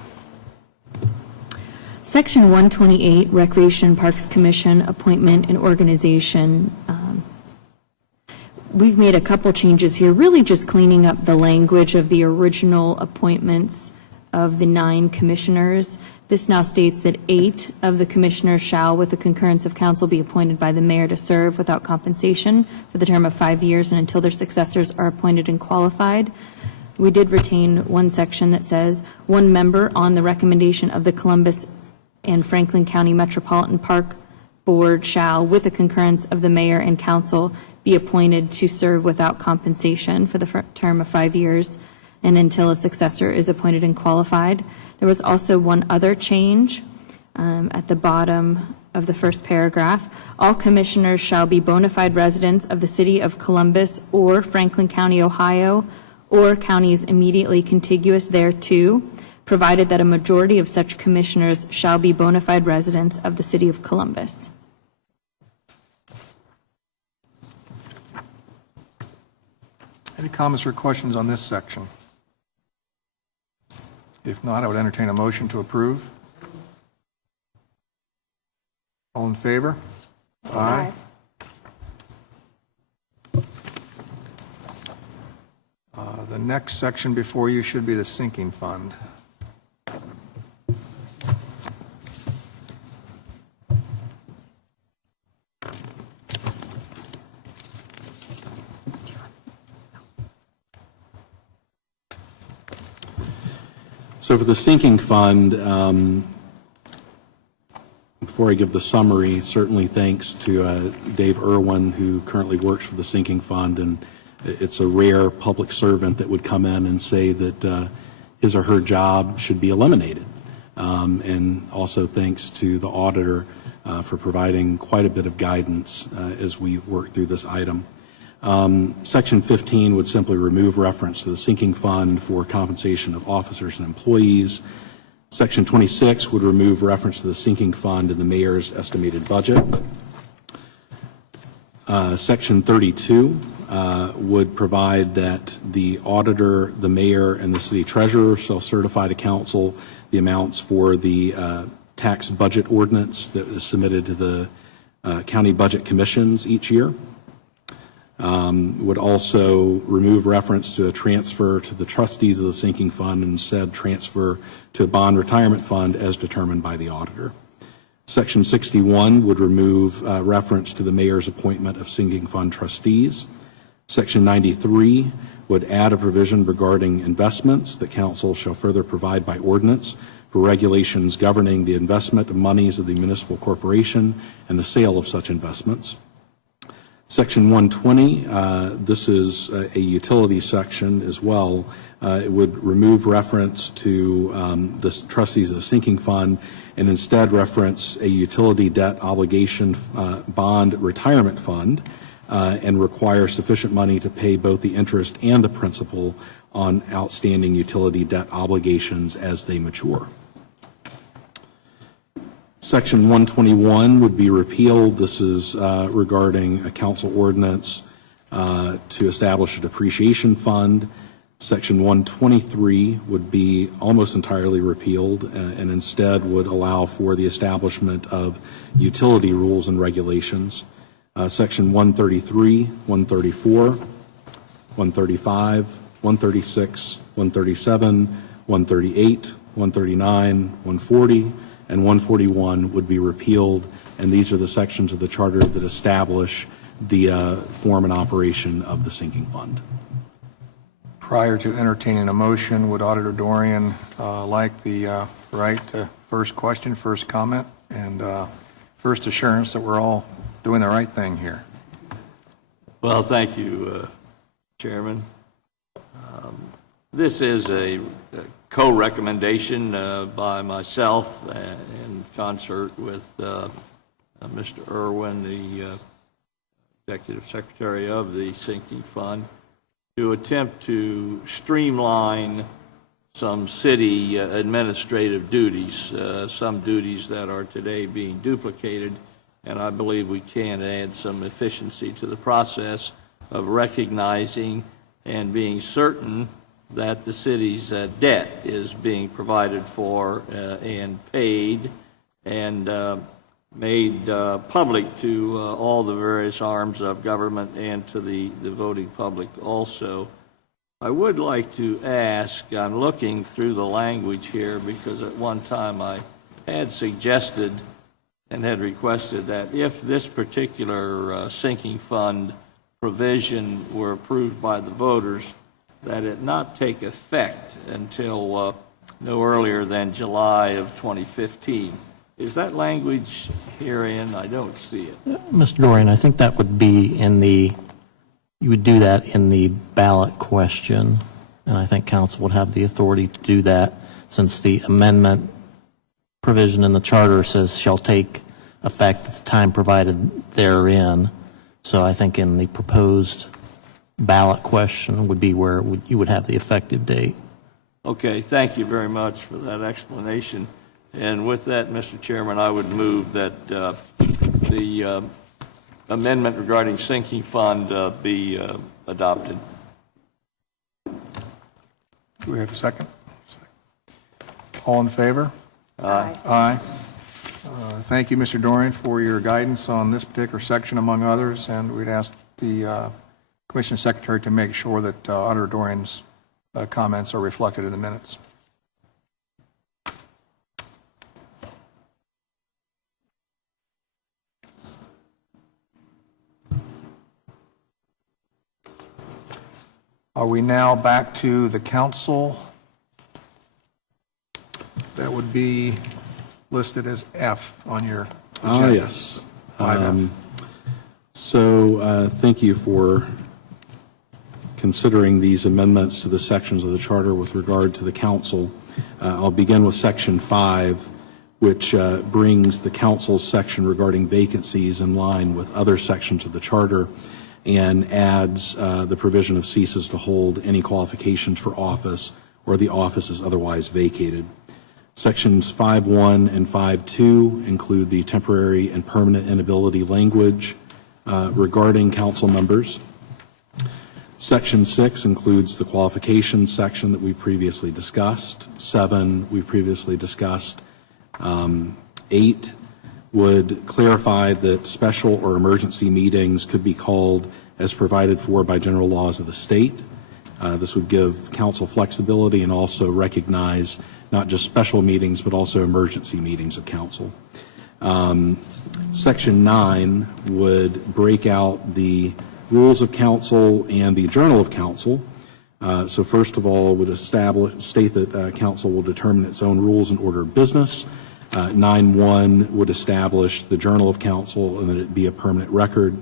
Section 128, Recreation and Parks Commission, appointment and organization. We've made a couple changes here, really just cleaning up the language of the original appointments of the 9 commissioners. This now states that 8 of the commissioners shall, with the concurrence of council, be appointed by the mayor to serve without compensation for the term of 5 years and until their successors are appointed and qualified. We did retain one section that says 1 member on the recommendation of the Columbus and Franklin County Metropolitan Park Board shall, with the concurrence of the mayor and council, be appointed to serve without compensation for the term of 5 years and until a successor is appointed and qualified. There was also one other change at the bottom of the first paragraph. All commissioners shall be bona fide residents of the city of Columbus or Franklin County, Ohio, or counties immediately contiguous thereto, provided that a majority of such commissioners shall be bona fide residents of the city of Columbus. Any comments or questions on this section? If not, I would entertain a motion to approve. All in favor? Aye. The next section before you should be the sinking fund. So for the sinking fund, before I give the summary, certainly thanks to Dave Irwin, who currently works for the sinking fund, and it's a rare public servant that would come in and say that his or her job should be eliminated. And also thanks to the auditor for providing quite a bit of guidance as we work through this item. Section 15 would simply remove reference to the sinking fund for compensation of officers and employees. Section 26 would remove reference to the sinking fund in the mayor's estimated budget. Section 32 would provide that the auditor, the mayor, and the city treasurer shall certify to council the amounts for the tax budget ordinance that is submitted to the county budget commissions each year. Would also remove reference to a transfer to the trustees of the sinking fund and instead transfer to a bond retirement fund as determined by the auditor. Section 61 would remove reference to the mayor's appointment of sinking fund trustees. Section 93 would add a provision regarding investments that council shall further provide by ordinance for regulations governing the investment of monies of the municipal corporation and the sale of such investments. Section 120, this is a utility section as well. It would remove reference to the trustees of the sinking fund and instead reference a utility debt obligation bond retirement fund and require sufficient money to pay both the interest and the principal on outstanding utility debt obligations as they mature. Section 121 would be repealed. This is regarding a council ordinance to establish a depreciation fund. Section 123 would be almost entirely repealed and instead would allow for the establishment of utility rules and regulations. Section 133, 134, 135, 136, 137, 138, 139, 140, and 141 would be repealed, and these are the sections of the charter that establish the form and operation of the sinking fund. Prior to entertaining a motion, would Auditor Dorian like the right to first question, first comment, and first assurance that we're all doing the right thing here? Well, thank you, Chairman. This is a co-recommendation by myself in concert with Mr. Irwin, the Executive Secretary of the Sinking Fund, to attempt to streamline some city administrative duties, some duties that are today being duplicated, and I believe we can add some efficiency to the process of recognizing and being certain that the city's debt is being provided for and paid and made public to all the various arms of government and to the voting public also. I would like to ask, I'm looking through the language here because at one time I had suggested and had requested that if this particular sinking fund provision were approved by the voters, that it not take effect until no earlier than July of 2015. Is that language herein? I don't see it. Mr. Dorian, I think that would be in the, you would do that in the ballot question, and I think council would have the authority to do that since the amendment provision in the charter says shall take effect at the time provided therein. So I think in the proposed ballot question would be where you would have the effective date. Okay, thank you very much for that explanation. And with that, Mr. Chairman, I would move that the amendment regarding sinking fund be adopted. Do we have a second? All in favor? Aye. Aye. Thank you, Mr. Dorian, for your guidance on this particular section, among others, and we'd ask the Commission Secretary to make sure that Auditor Dorian's comments are reflected in the minutes. Are we now back to the council? That would be listed as F on your agenda. Yes. 5F. So thank you for considering these amendments to the sections of the charter with regard to the council. I'll begin with section 5, which brings the council's section regarding vacancies in line with other sections of the charter and adds the provision of ceases to hold any qualifications for office or the office is otherwise vacated. Sections 5.1 and 5.2 include the temporary and permanent inability language regarding council members. Section 6 includes the qualifications section that we previously discussed. 7 we previously discussed. 8 would clarify that special or emergency meetings could be called as provided for by general laws of the state. This would give council flexibility and also recognize not just special meetings but also emergency meetings of council. Section 9 would break out the rules of council and the journal of council. So first of all, would state that council will determine its own rules and order of business. 9.1 would establish the journal of council and that it be a permanent record.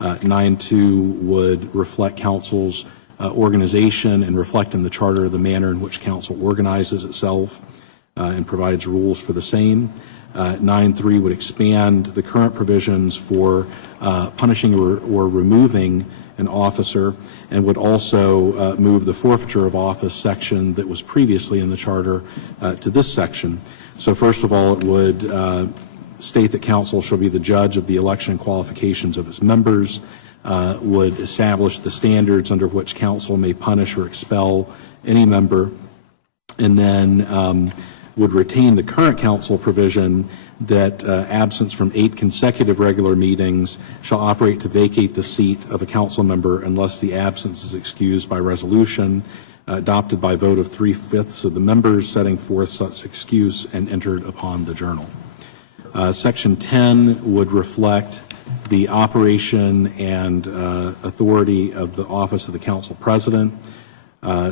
9.2 would reflect council's organization and reflect in the charter the manner in which council organizes itself and provides rules for the same. 9.3 would expand the current provisions for punishing or removing an officer and would also move the forfeiture of office section that was previously in the charter to this section. So first of all, it would state that council shall be the judge of the election qualifications of its members, would establish the standards under which council may punish or expel any member, and then would retain the current council provision that absence from 8 consecutive regular meetings shall operate to vacate the seat of a council member unless the absence is excused by resolution adopted by vote of 3/5 of the members setting forth such excuse and entered upon the journal. Section 10 would reflect the operation and authority of the Office of the Council President.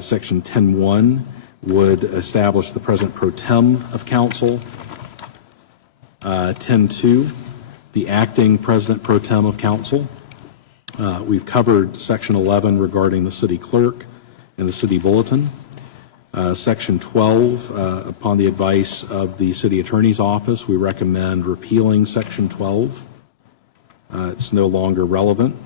Section 10.1 would establish the President Pro Tem of Council. 10.2, the acting President Pro Tem of Council. We've covered Section 11 regarding the City Clerk and the City Bulletin. Section 12, upon the advice of the City Attorney's Office, we recommend repealing Section 12. It's no longer relevant.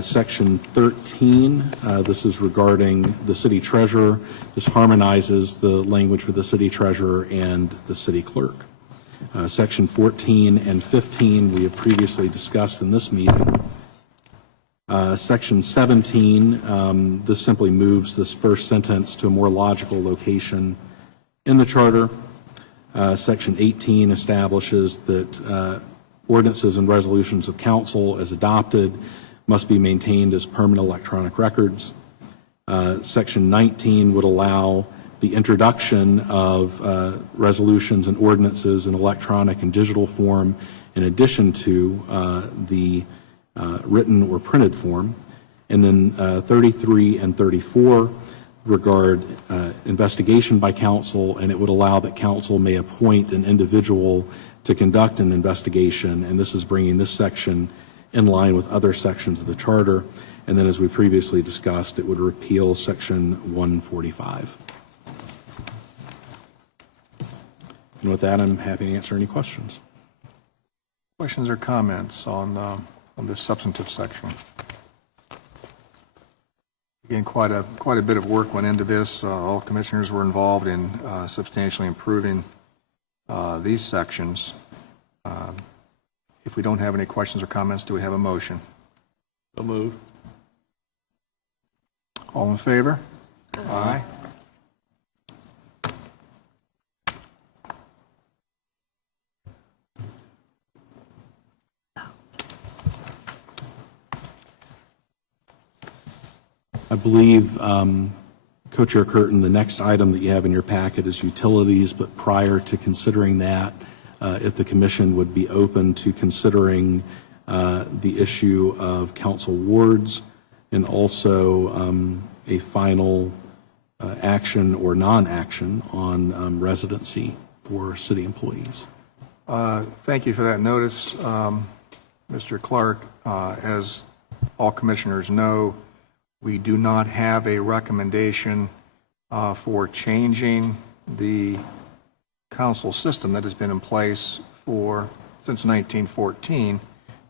Section 13, this is regarding the City Treasurer. This harmonizes the language for the City Treasurer and the City Clerk. Section 14 and 15 we have previously discussed in this meeting. Section 17, this simply moves this first sentence to a more logical location in the Charter. Section 18 establishes that ordinances and resolutions of Council, as adopted, must be maintained as permanent electronic records. Section 19 would allow the introduction of resolutions and ordinances in electronic and digital form in addition to the written or printed form. And then 33 and 34 regard investigation by council, and it would allow that council may appoint an individual to conduct an investigation, and this is bringing this section in line with other sections of the Charter. And then, as we previously discussed, it would repeal Section 145. And with that, I'm happy to answer any questions. Questions or comments on this substantive section? Again, quite a bit of work went into this. All commissioners were involved in substantially improving these sections. If we don't have any questions or comments, do we have a motion? So moved. All in favor? Aye. I believe, Co-Chair Curtin, the next item that you have in your packet is utilities, but prior to considering that, if the Commission would be open to considering the issue of council wards and also a final action or non-action on residency for city employees. Thank you for that notice, Mr. Clark. As all commissioners know, we do not have a recommendation for changing the council system that has been in place since 1914 in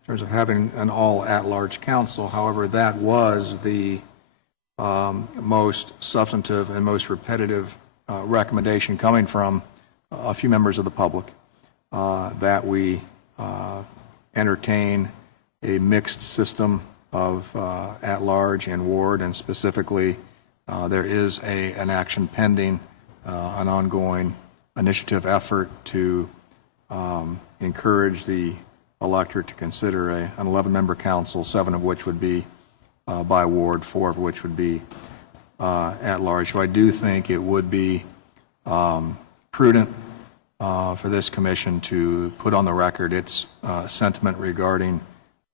terms of having an all at-large council. However, that was the most substantive and most repetitive recommendation coming from a few members of the public, that we entertain a mixed system of at-large and ward, and specifically there is an action pending, an ongoing initiative effort to encourage the electorate to consider an 11-member council, 7 of which would be by ward, 4 of which would be at-large. So I do think it would be prudent for this commission to put on the record its sentiment regarding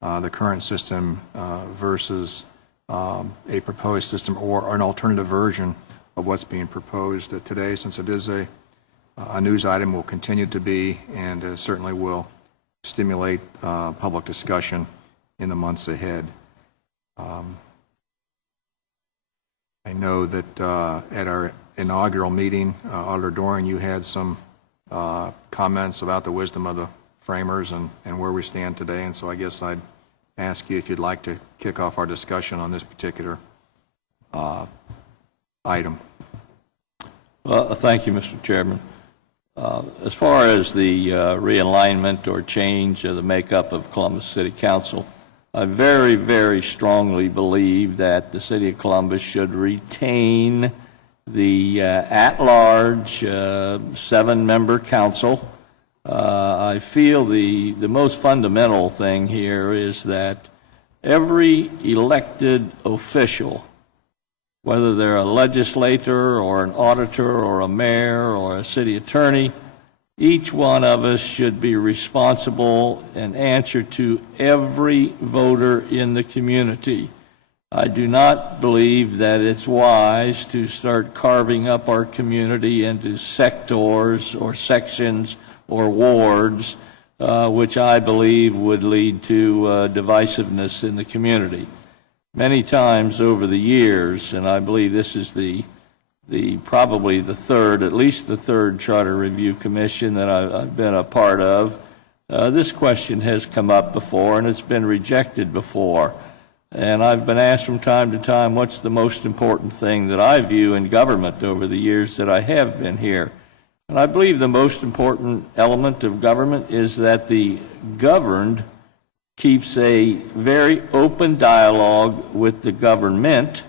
the current system versus a proposed system or an alternative version of what's being proposed today, since it is a news item, will continue to be, and certainly will stimulate public discussion in the months ahead. I know that at our inaugural meeting, Auditor Doring, you had some comments about the wisdom of the framers and where we stand today, and so I guess I'd ask you if you'd like to kick off our discussion on this particular item. Well, thank you, Mr. Chairman. As far as the realignment or change of the makeup of Columbus City Council, I very, very strongly believe that the City of Columbus should retain the at-large 7-member council. I feel the most fundamental thing here is that every elected official, whether they're a legislator or an auditor or a mayor or a city attorney, each one of us should be responsible and answer to every voter in the community. I do not believe that it's wise to start carving up our community into sectors or sections or wards, which I believe would lead to divisiveness in the community. Many times over the years, and I believe this is probably the third, at least the third Charter Review Commission that I've been a part of, this question has come up before and it's been rejected before. And I've been asked from time to time, what's the most important thing that I view in government over the years that I have been here? And I believe the most important element of government is that the governed keeps a very open dialogue with the government,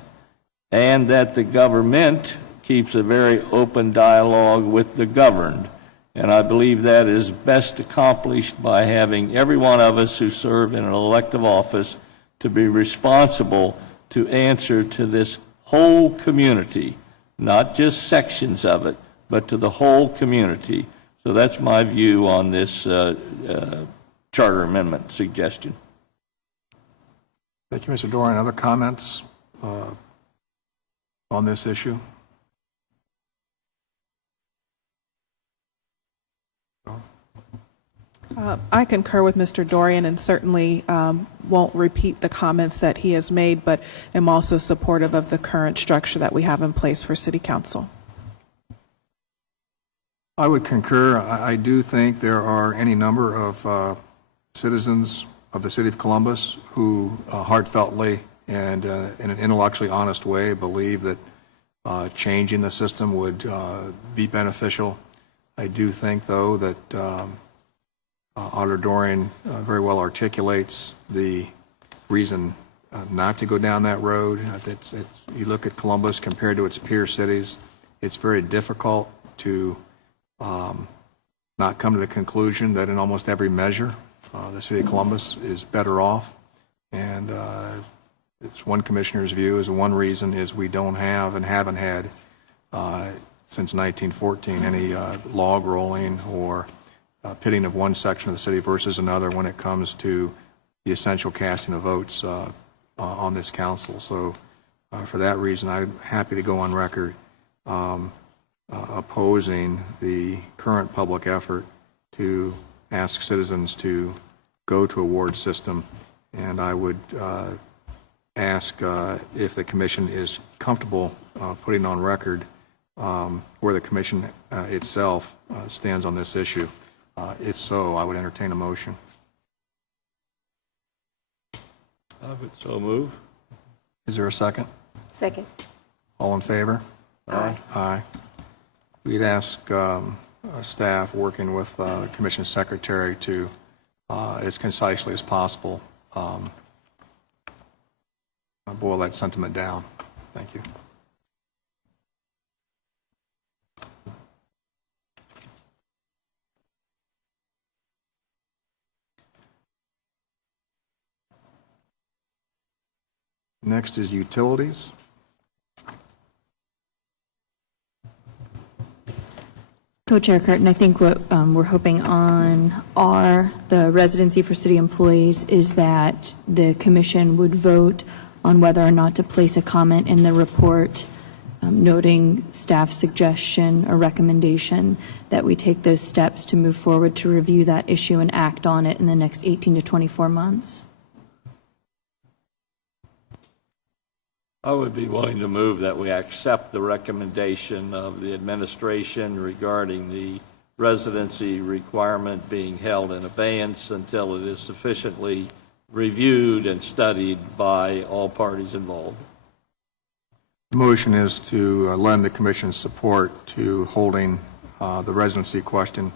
and that the government keeps a very open dialogue with the governed. And I believe that is best accomplished by having every one of us who serve in an elective office to be responsible to answer to this whole community, not just sections of it, but to the whole community. So that's my view on this charter amendment suggestion. Thank you, Mr. Dorian. Other comments on this issue? I concur with Mr. Dorian and certainly won't repeat the comments that he has made, but am also supportive of the current structure that we have in place for City Council. I would concur. I do think there are any number of citizens of the City of Columbus who heartfeltly and in an intellectually honest way believe that changing the system would be beneficial. I do think, though, that Auditor Dorian very well articulates the reason not to go down that road. You look at Columbus compared to its peer cities, it's very difficult to not come to the conclusion that in almost every measure, the City of Columbus is better off. And it's one commissioner's view is one reason is we don't have and haven't had since 1914 any log rolling or pitting of one section of the city versus another when it comes to the essential casting of votes on this council. So for that reason, I'm happy to go on record opposing the current public effort to ask citizens to go to a ward system. And I would ask if the commission is comfortable putting on record where the commission itself stands on this issue. If so, I would entertain a motion. I would so move. Is there a second? Second. All in favor? Aye. Aye. We'd ask staff working with Commission Secretary to, as concisely as possible, boil that sentiment down. Thank you. Next is utilities. Co-Chair Curtin, I think what we're hoping on the residency for city employees is that the commission would vote on whether or not to place a comment in the report noting staff suggestion or recommendation that we take those steps to move forward to review that issue and act on it in the next 18 to 24 months. I would be willing to move that we accept the recommendation of the administration regarding the residency requirement being held in abeyance until it is sufficiently reviewed and studied by all parties involved. The motion is to lend the commission's support to holding the residency question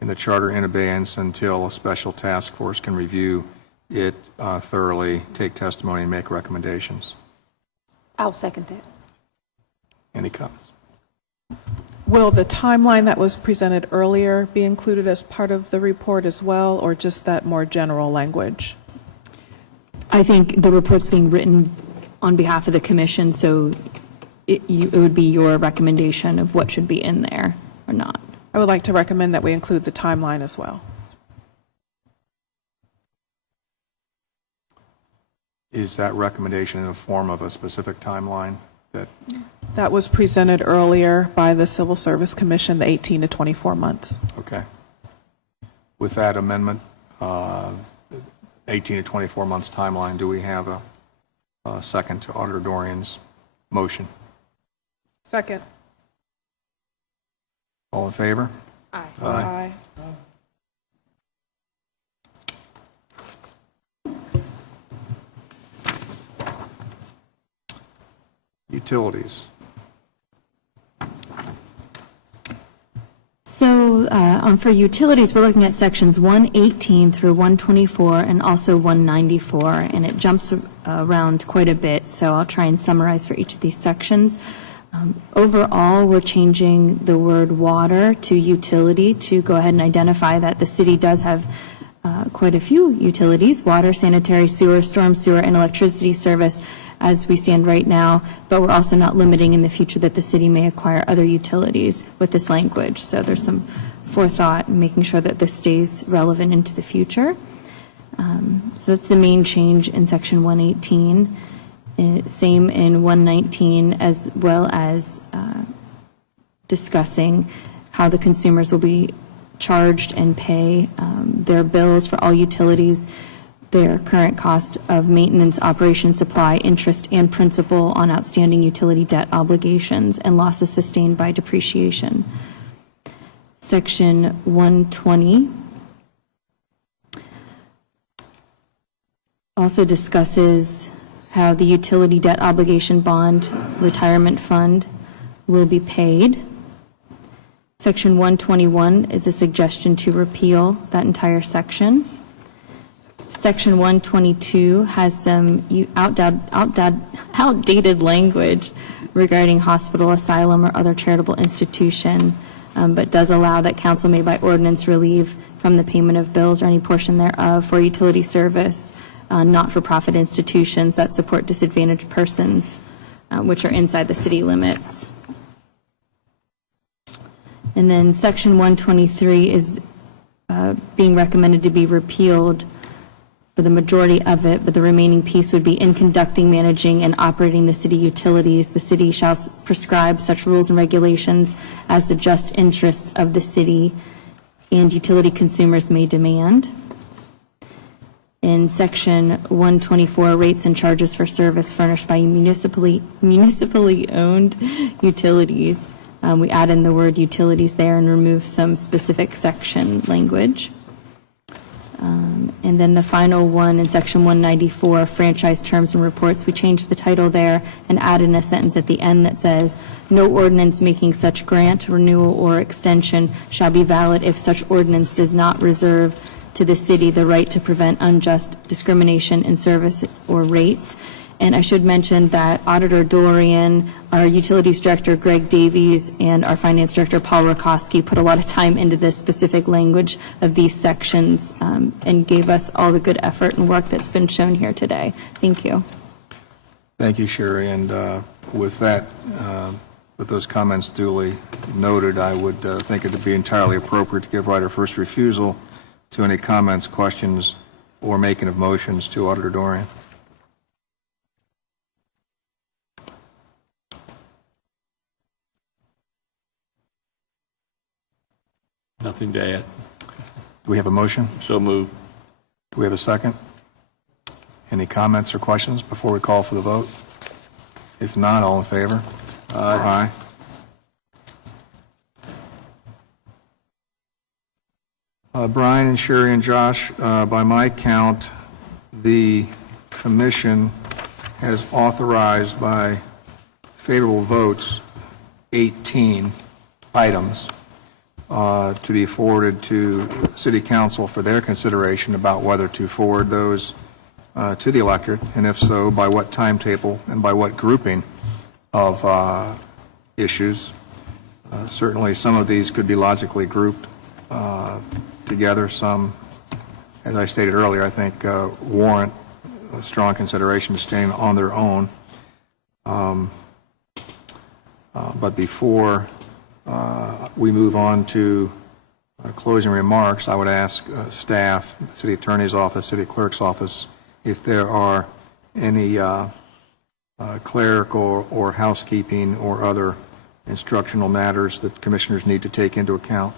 in the charter in abeyance until a special task force can review it thoroughly, take testimony, and make recommendations. I'll second that. Any comments? Will the timeline that was presented earlier be included as part of the report as well, or just that more general language? I think the report's being written on behalf of the commission, so it would be your recommendation of what should be in there or not. I would like to recommend that we include the timeline as well. Is that recommendation in the form of a specific timeline that, That was presented earlier by the Civil Service Commission, the 18 to 24 months. okay. With that amendment, 18 to 24 months timeline, do we have a second to Auditor Dorian's motion? Second. All in favor? Aye. Utilities. So for utilities, we're looking at sections 118 through 124 and also 194, and it jumps around quite a bit, so I'll try and summarize for each of these sections. Overall, we're changing the word water to utility to go ahead and identify that the city does have quite a few utilities: water, sanitary, sewer, storm sewer, and electricity service as we stand right now, but we're also not limiting in the future that the city may acquire other utilities with this language. So there's some forethought in making sure that this stays relevant into the future. So that's the main change in section 118. Same in 119, as well as discussing how the consumers will be charged and pay their bills for all utilities, their current cost of maintenance, operation, supply, interest, and principal on outstanding utility debt obligations, and losses sustained by depreciation. Section 120 also discusses how the utility debt obligation bond retirement fund will be paid. Section 121 is a suggestion to repeal that entire section. Section 122 has some outdated language regarding hospital, asylum, or other charitable institution, but does allow that council may by ordinance relieve from the payment of bills or any portion thereof for utility service, not-for-profit institutions that support disadvantaged persons, which are inside the city limits. And then Section 123 is being recommended to be repealed for the majority of it, but the remaining piece would be in conducting, managing, and operating the city utilities. The city shall prescribe such rules and regulations as the just interests of the city and utility consumers may demand. In Section 124, rates and charges for service furnished by municipally owned utilities. We add in the word utilities there and remove some specific section language. And then the final one in Section 194, franchise terms and reports, we changed the title there and added in a sentence at the end that says, no ordinance making such grant, renewal, or extension shall be valid if such ordinance does not reserve to the city the right to prevent unjust discrimination in service or rates. And I should mention that Auditor Dorian, our Utilities Director Greg Davies, and our Finance Director Paul Rakowski put a lot of time into this specific language of these sections and gave us all the good effort and work that's been shown here today. Thank you. Thank you, Sherry. And with that, with those comments duly noted, I would think it would be entirely appropriate to give right of first refusal to any comments, questions, or making of motions to Auditor Dorian. Nothing to add. Do we have a motion? So moved. Do we have a second? Any comments or questions before we call for the vote? If not, all in favor? Aye. Brian and Sherry and Josh, by my count, the commission has authorized by favorable votes 18 items to be forwarded to City Council for their consideration about whether to forward those to the electorate, and if so, by what timetable and by what grouping of issues. Certainly, some of these could be logically grouped together. Some, as I stated earlier, I think warrant a strong consideration staying on their own. But before we move on to closing remarks, I would ask staff, city attorney's office, city clerk's office, if there are any clerical or housekeeping or other instructional matters that commissioners need to take into account.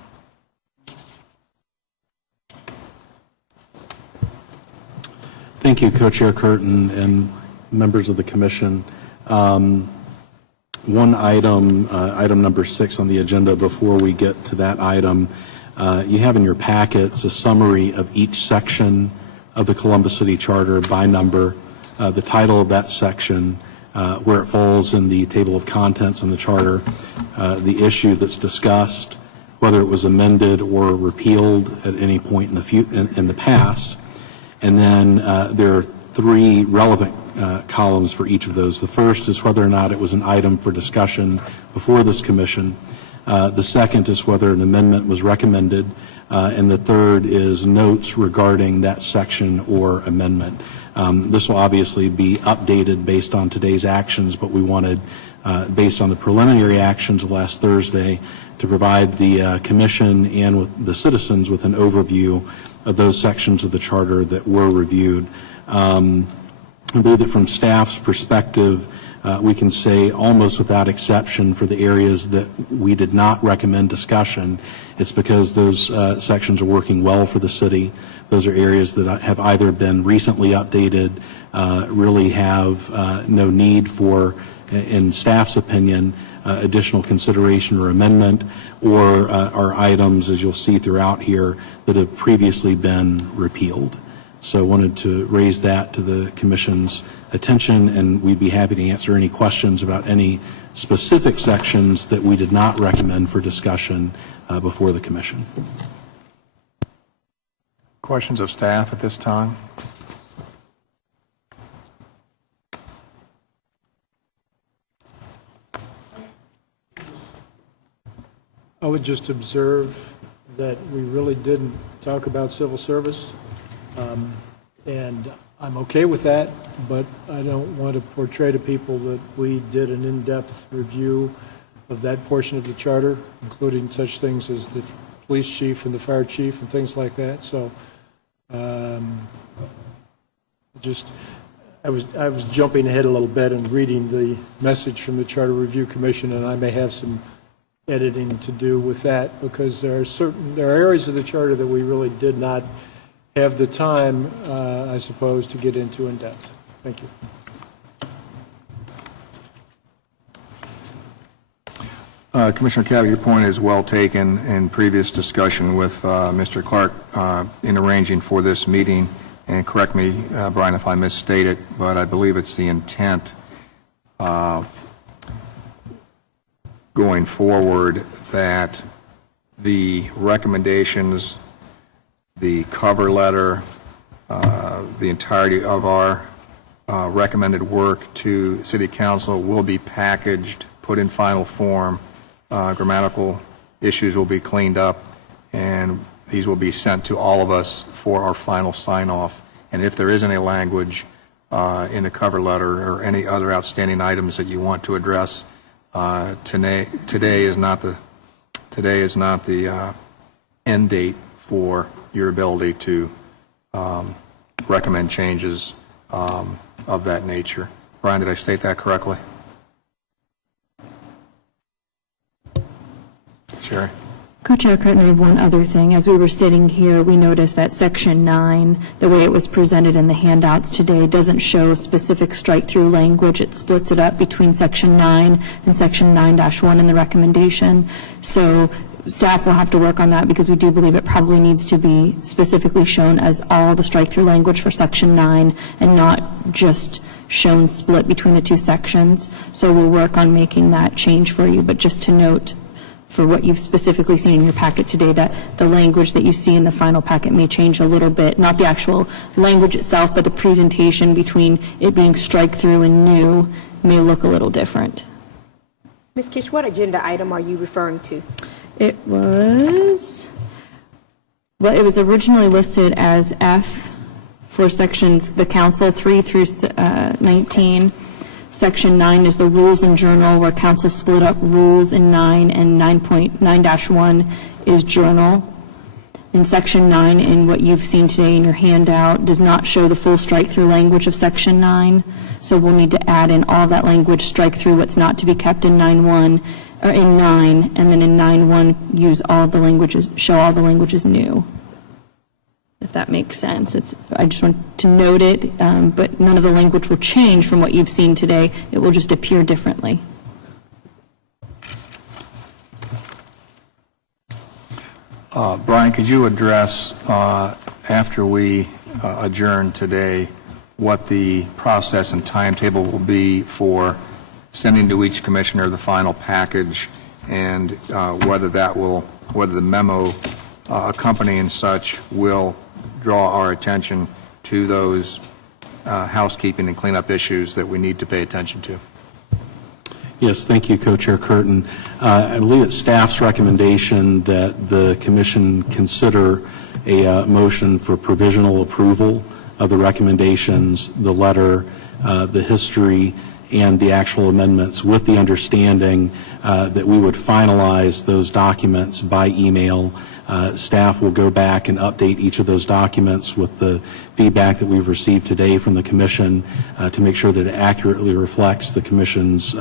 Thank you, Co-Chair Curtin and members of the commission. One item, item number 6 on the agenda, before we get to that item, you have in your packets a summary of each section of the Columbus City Charter by number, the title of that section, where it falls in the table of contents in the charter, the issue that's discussed, whether it was amended or repealed at any point in the past, and then there are 3 relevant columns for each of those. The first is whether or not it was an item for discussion before this commission. The second is whether an amendment was recommended, and the third is notes regarding that section or amendment. This will obviously be updated based on today's actions, but we wanted, based on the preliminary actions of last Thursday, to provide the commission and with the citizens with an overview of those sections of the charter that were reviewed. I believe that from staff's perspective, we can say almost without exception for the areas that we did not recommend discussion, it's because those sections are working well for the city. Those are areas that have either been recently updated, really have no need for, in staff's opinion, additional consideration or amendment, or are items, as you'll see throughout here, that have previously been repealed. So I wanted to raise that to the Commission's attention, and we'd be happy to answer any questions about any specific sections that we did not recommend for discussion before the Commission. Questions of staff at this time? I would just observe that we really didn't talk about civil service, and I'm okay with that, but I don't want to portray to people that we did an in-depth review of that portion of the charter, including such things as the police chief and the fire chief and things like that. So I was jumping ahead a little bit and reading the message from the Charter Review Commission, and I may have some editing to do with that, because there are areas of the charter that we really did not have the time, I suppose, to get into in depth. Thank you. Commissioner Cabot, your point is well taken in previous discussion with Mr. Clark in arranging for this meeting. And correct me, Brian, if I misstate it, but I believe it's the intent going forward that the recommendations, the cover letter, the entirety of our recommended work to City Council will be packaged, put in final form. Grammatical issues will be cleaned up, and these will be sent to all of us for our final sign-off. And if there is any language in the cover letter or any other outstanding items that you want to address, today is not the end date for your ability to recommend changes of that nature. Brian, did I state that correctly? Sherry? Co-Chair Curtin, I have one other thing. As we were sitting here, we noticed that Section 9, the way it was presented in the handouts today, doesn't show specific strike-through language. It splits it up between Section 9 and Section 9-1 in the recommendation. So staff will have to work on that, because we do believe it probably needs to be specifically shown as all the strike-through language for Section 9 and not just shown split between the two sections. So we'll work on making that change for you, but just to note, for what you've specifically seen in your packet today, that the language that you see in the final packet may change a little bit, not the actual language itself, but the presentation between it being strike-through and new may look a little different. Ms. Kish, what agenda item are you referring to? It was originally listed as F for sections, the council 3 through 19, Section 9 is the rules and journal, where council split up rules in 9, and 9.9-1 is journal. In Section 9, in what you've seen today in your handout, does not show the full strike-through language of Section 9, so we'll need to add in all that language, strike through what's not to be kept in 9.1, or in 9, and then in 9.1, use all the languages, show all the languages new. If that makes sense. I just want to note it, but none of the language will change from what you've seen today. It will just appear differently. Brian, could you address, after we adjourn today, what the process and timetable will be for sending to each commissioner the final package, and whether the memo accompanying such will draw our attention to those housekeeping and cleanup issues that we need to pay attention to? Yes, thank you, Co-Chair Curtin. I believe it's staff's recommendation that the commission consider a motion for provisional approval of the recommendations, the letter, the history, and the actual amendments, with the understanding that we would finalize those documents by email. Staff will go back and update each of those documents with the feedback that we've received today from the Commission to make sure that it accurately reflects the Commission's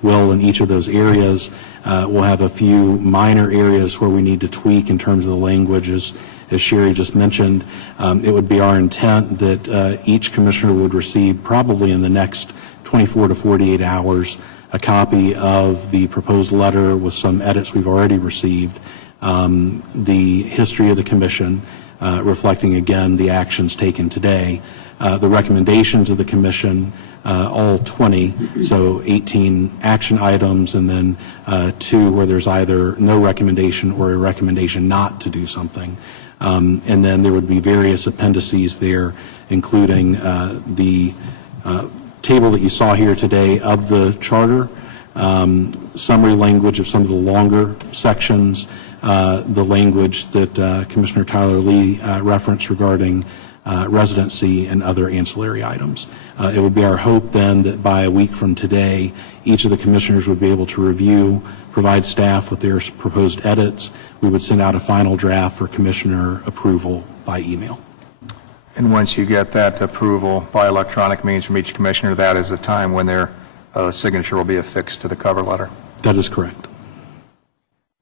will in each of those areas. We'll have a few minor areas where we need to tweak in terms of the language, as Sherry just mentioned. It would be our intent that each Commissioner would receive, probably in the next 24 to 48 hours, a copy of the proposed letter with some edits we've already received, the history of the Commission, reflecting again the actions taken today, the recommendations of the Commission, all 20, so 18 action items, and then 2 where there's either no recommendation or a recommendation not to do something. And then there would be various appendices there, including the table that you saw here today of the charter, summary language of some of the longer sections, the language that Commissioner Tyler Lee referenced regarding residency and other ancillary items. It would be our hope then that by a week from today, each of the commissioners would be able to review, provide staff with their proposed edits. We would send out a final draft for commissioner approval by email. And once you get that approval by electronic means from each commissioner, that is the time when their signature will be affixed to the cover letter? That is correct.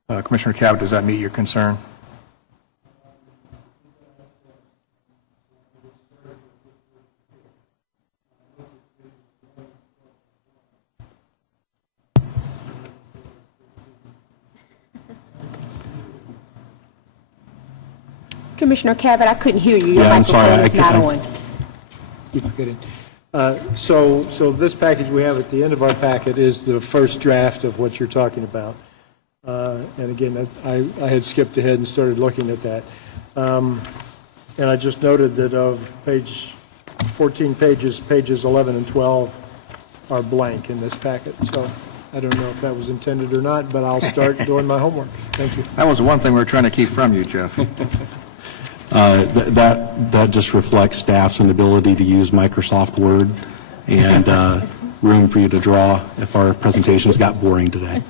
Commissioner Cabot, does that meet your concern? Commissioner Cabot, I couldn't hear you. Your Yeah, I'm sorry. microphone is not on. Keep forgetting. So this package we have at the end of our packet is the first draft of what you're talking about. And again, I had skipped ahead and started looking at that. And I just noted that of 14 pages, pages 11 and 12 are blank in this packet. So I don't know if that was intended or not, but I'll start doing my homework. Thank you. That was the one thing we were trying to keep from you, Jeff. That just reflects staff's inability to use Microsoft Word and room for you to draw if our presentations got boring today.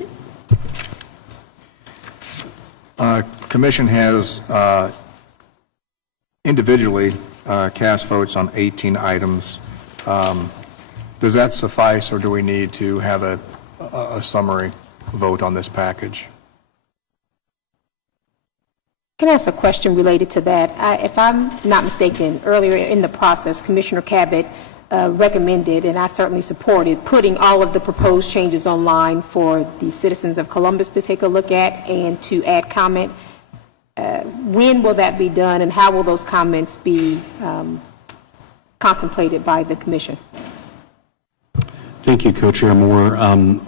Commission has individually cast votes on 18 items. Does that suffice, or do we need to have a summary vote on this package? Can I ask a question related to that? If I'm not mistaken, earlier in the process, Commissioner Cabot recommended, and I certainly supported, putting all of the proposed changes online for the citizens of Columbus to take a look at and to add comment. When will that be done, and how will those comments be contemplated by the Commission? Thank you, Co-Chair Moore.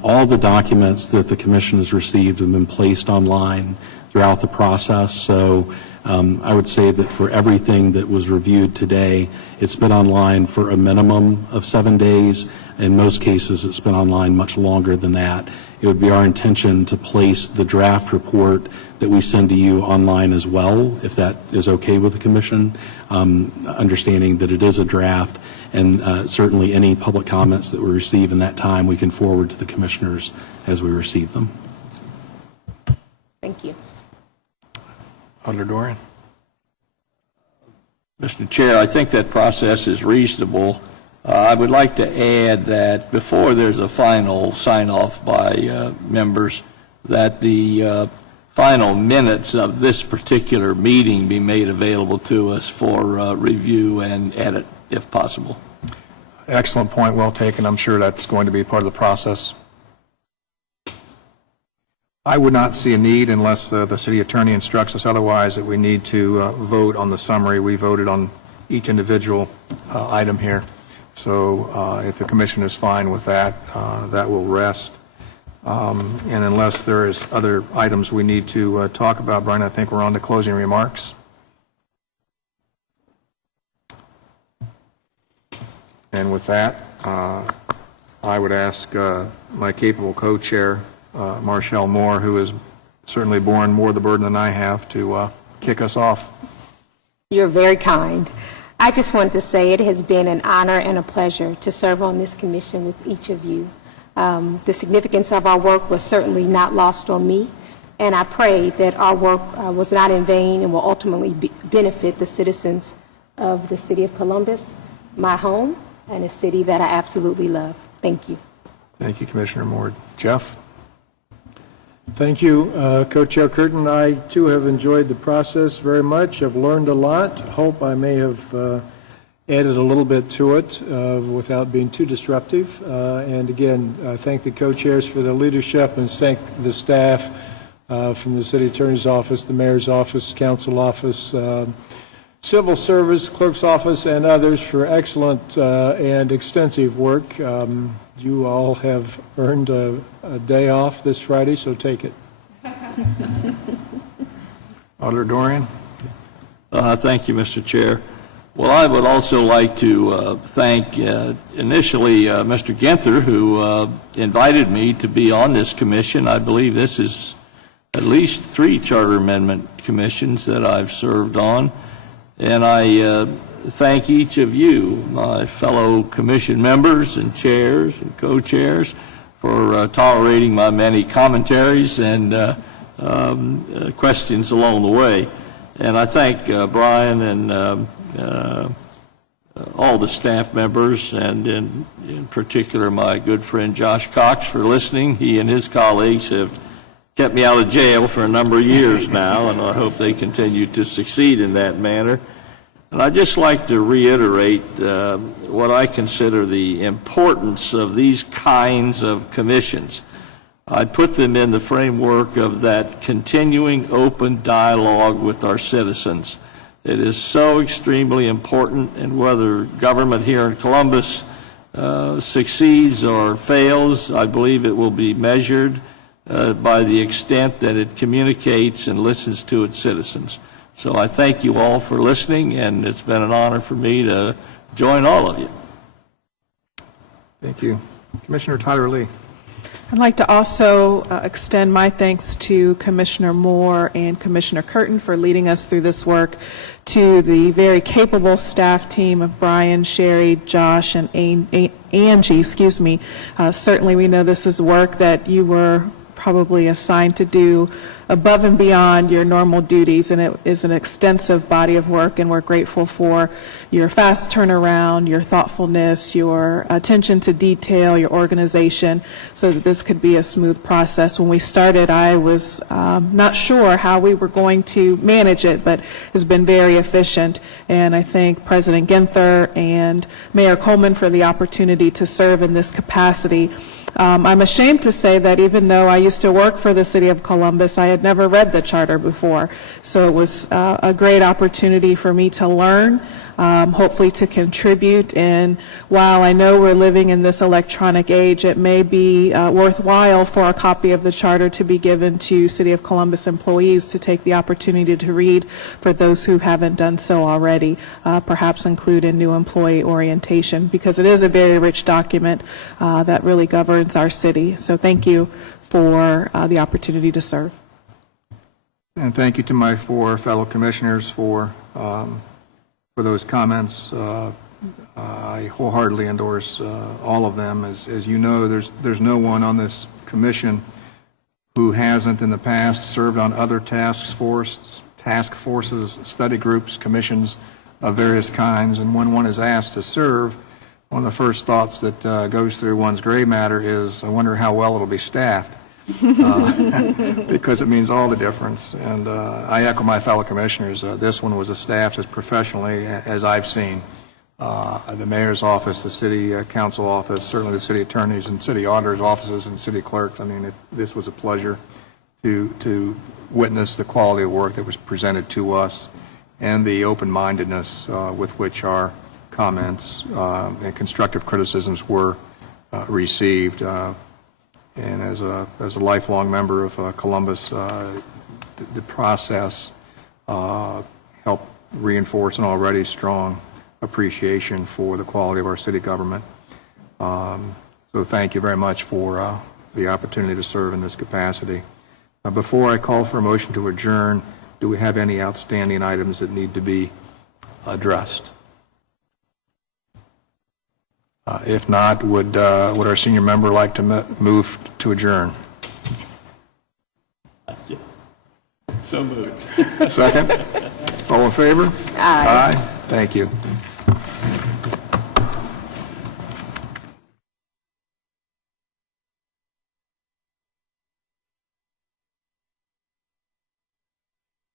All the documents that the Commission has received have been placed online throughout the process, so I would say that for everything that was reviewed today, it's been online for a minimum of 7 days. In most cases, it's been online much longer than that. It would be our intention to place the draft report that we send to you online as well, if that is okay with the Commission, understanding that it is a draft. And certainly any public comments that we receive in that time, we can forward to the commissioners as we receive them. Thank you. Alder Dorian. Mr. Chair, I think that process is reasonable. I would like to add that before there's a final sign-off by members, that the final minutes of this particular meeting be made available to us for review and edit, if possible. Excellent point, well taken. I'm sure that's going to be part of the process. I would not see a need, unless the city attorney instructs us otherwise, that we need to vote on the summary. We voted on each individual item here. So if the commission is fine with that, that will rest. And unless there is other items we need to talk about, Brian, I think we're on to closing remarks. And with that, I would ask my capable co-chair, Marshall Moore, who has certainly borne more of the burden than I have, to kick us off. You're very kind. I just wanted to say it has been an honor and a pleasure to serve on this commission with each of you. The significance of our work was certainly not lost on me, and I pray that our work was not in vain and will ultimately benefit the citizens of the city of Columbus, my home, and a city that I absolutely love. Thank you. Thank you, Commissioner Moore. Jeff? Thank you, Co-Chair Curtin. I, too, have enjoyed the process very much. I've learned a lot. Hope I may have added a little bit to it without being too disruptive. And again, I thank the co-chairs for their leadership and thank the staff from the City Attorney's Office, the Mayor's Office, Council Office, Civil Service, Clerk's Office, and others for excellent and extensive work. You all have earned a day off this Friday, so take it. Alder Dorian? Thank you, Mr. Chair. Well, I would also like to thank initially Mr. Ginther, who invited me to be on this commission. I believe this is at least 3 charter amendment commissions that I've served on. And I thank each of you, my fellow commission members and chairs and co-chairs, for tolerating my many commentaries and questions along the way. And I thank Brian and all the staff members, and in particular my good friend Josh Cox, for listening. He and his colleagues have kept me out of jail for a number of years now, and I hope they continue to succeed in that manner. And I'd just like to reiterate what I consider the importance of these kinds of commissions. I put them in the framework of that continuing open dialogue with our citizens. It is so extremely important, and whether government here in Columbus succeeds or fails, I believe it will be measured by the extent that it communicates and listens to its citizens. So I thank you all for listening, and it's been an honor for me to join all of you. Thank you. Commissioner Tyler Lee. I'd like to also extend my thanks to Commissioner Moore and Commissioner Curtin for leading us through this work, to the very capable staff team of Brian, Sherry, Josh, and Angie, certainly we know this is work that you were probably assigned to do above and beyond your normal duties, and it is an extensive body of work, and we're grateful for your fast turnaround, your thoughtfulness, your attention to detail, your organization, so that this could be a smooth process. When we started, I was not sure how we were going to manage it, but it's been very efficient, and I thank President Ginther and Mayor Coleman for the opportunity to serve in this capacity. I'm ashamed to say that even though I used to work for the City of Columbus, I had never read the charter before. So it was a great opportunity for me to learn, hopefully to contribute. And while I know we're living in this electronic age, it may be worthwhile for a copy of the charter to be given to City of Columbus employees to take the opportunity to read for those who haven't done so already, perhaps include in new employee orientation, because it is a very rich document that really governs our city. So thank you for the opportunity to serve. And thank you to my 4 fellow commissioners for those comments. I wholeheartedly endorse all of them. As you know, there's no one on this commission who hasn't in the past served on other task forces, study groups, commissions of various kinds. And when one is asked to serve, one of the first thoughts that goes through one's gray matter is, I wonder how well it'll be staffed, because it means all the difference. And I echo my fellow commissioners. This one was staffed as professionally as I've seen. The mayor's office, the city council office, certainly the city attorneys and city auditors' offices and city clerks. I mean, this was a pleasure to witness the quality of work that was presented to us and the open-mindedness with which our comments and constructive criticisms were received. And as a lifelong member of Columbus, the process helped reinforce an already strong appreciation for the quality of our city government. So thank you very much for the opportunity to serve in this capacity. Before I call for a motion to adjourn, do we have any outstanding items that need to be addressed? If not, would our senior member like to move to adjourn? So moved. Second? All in favor? Aye. Thank you.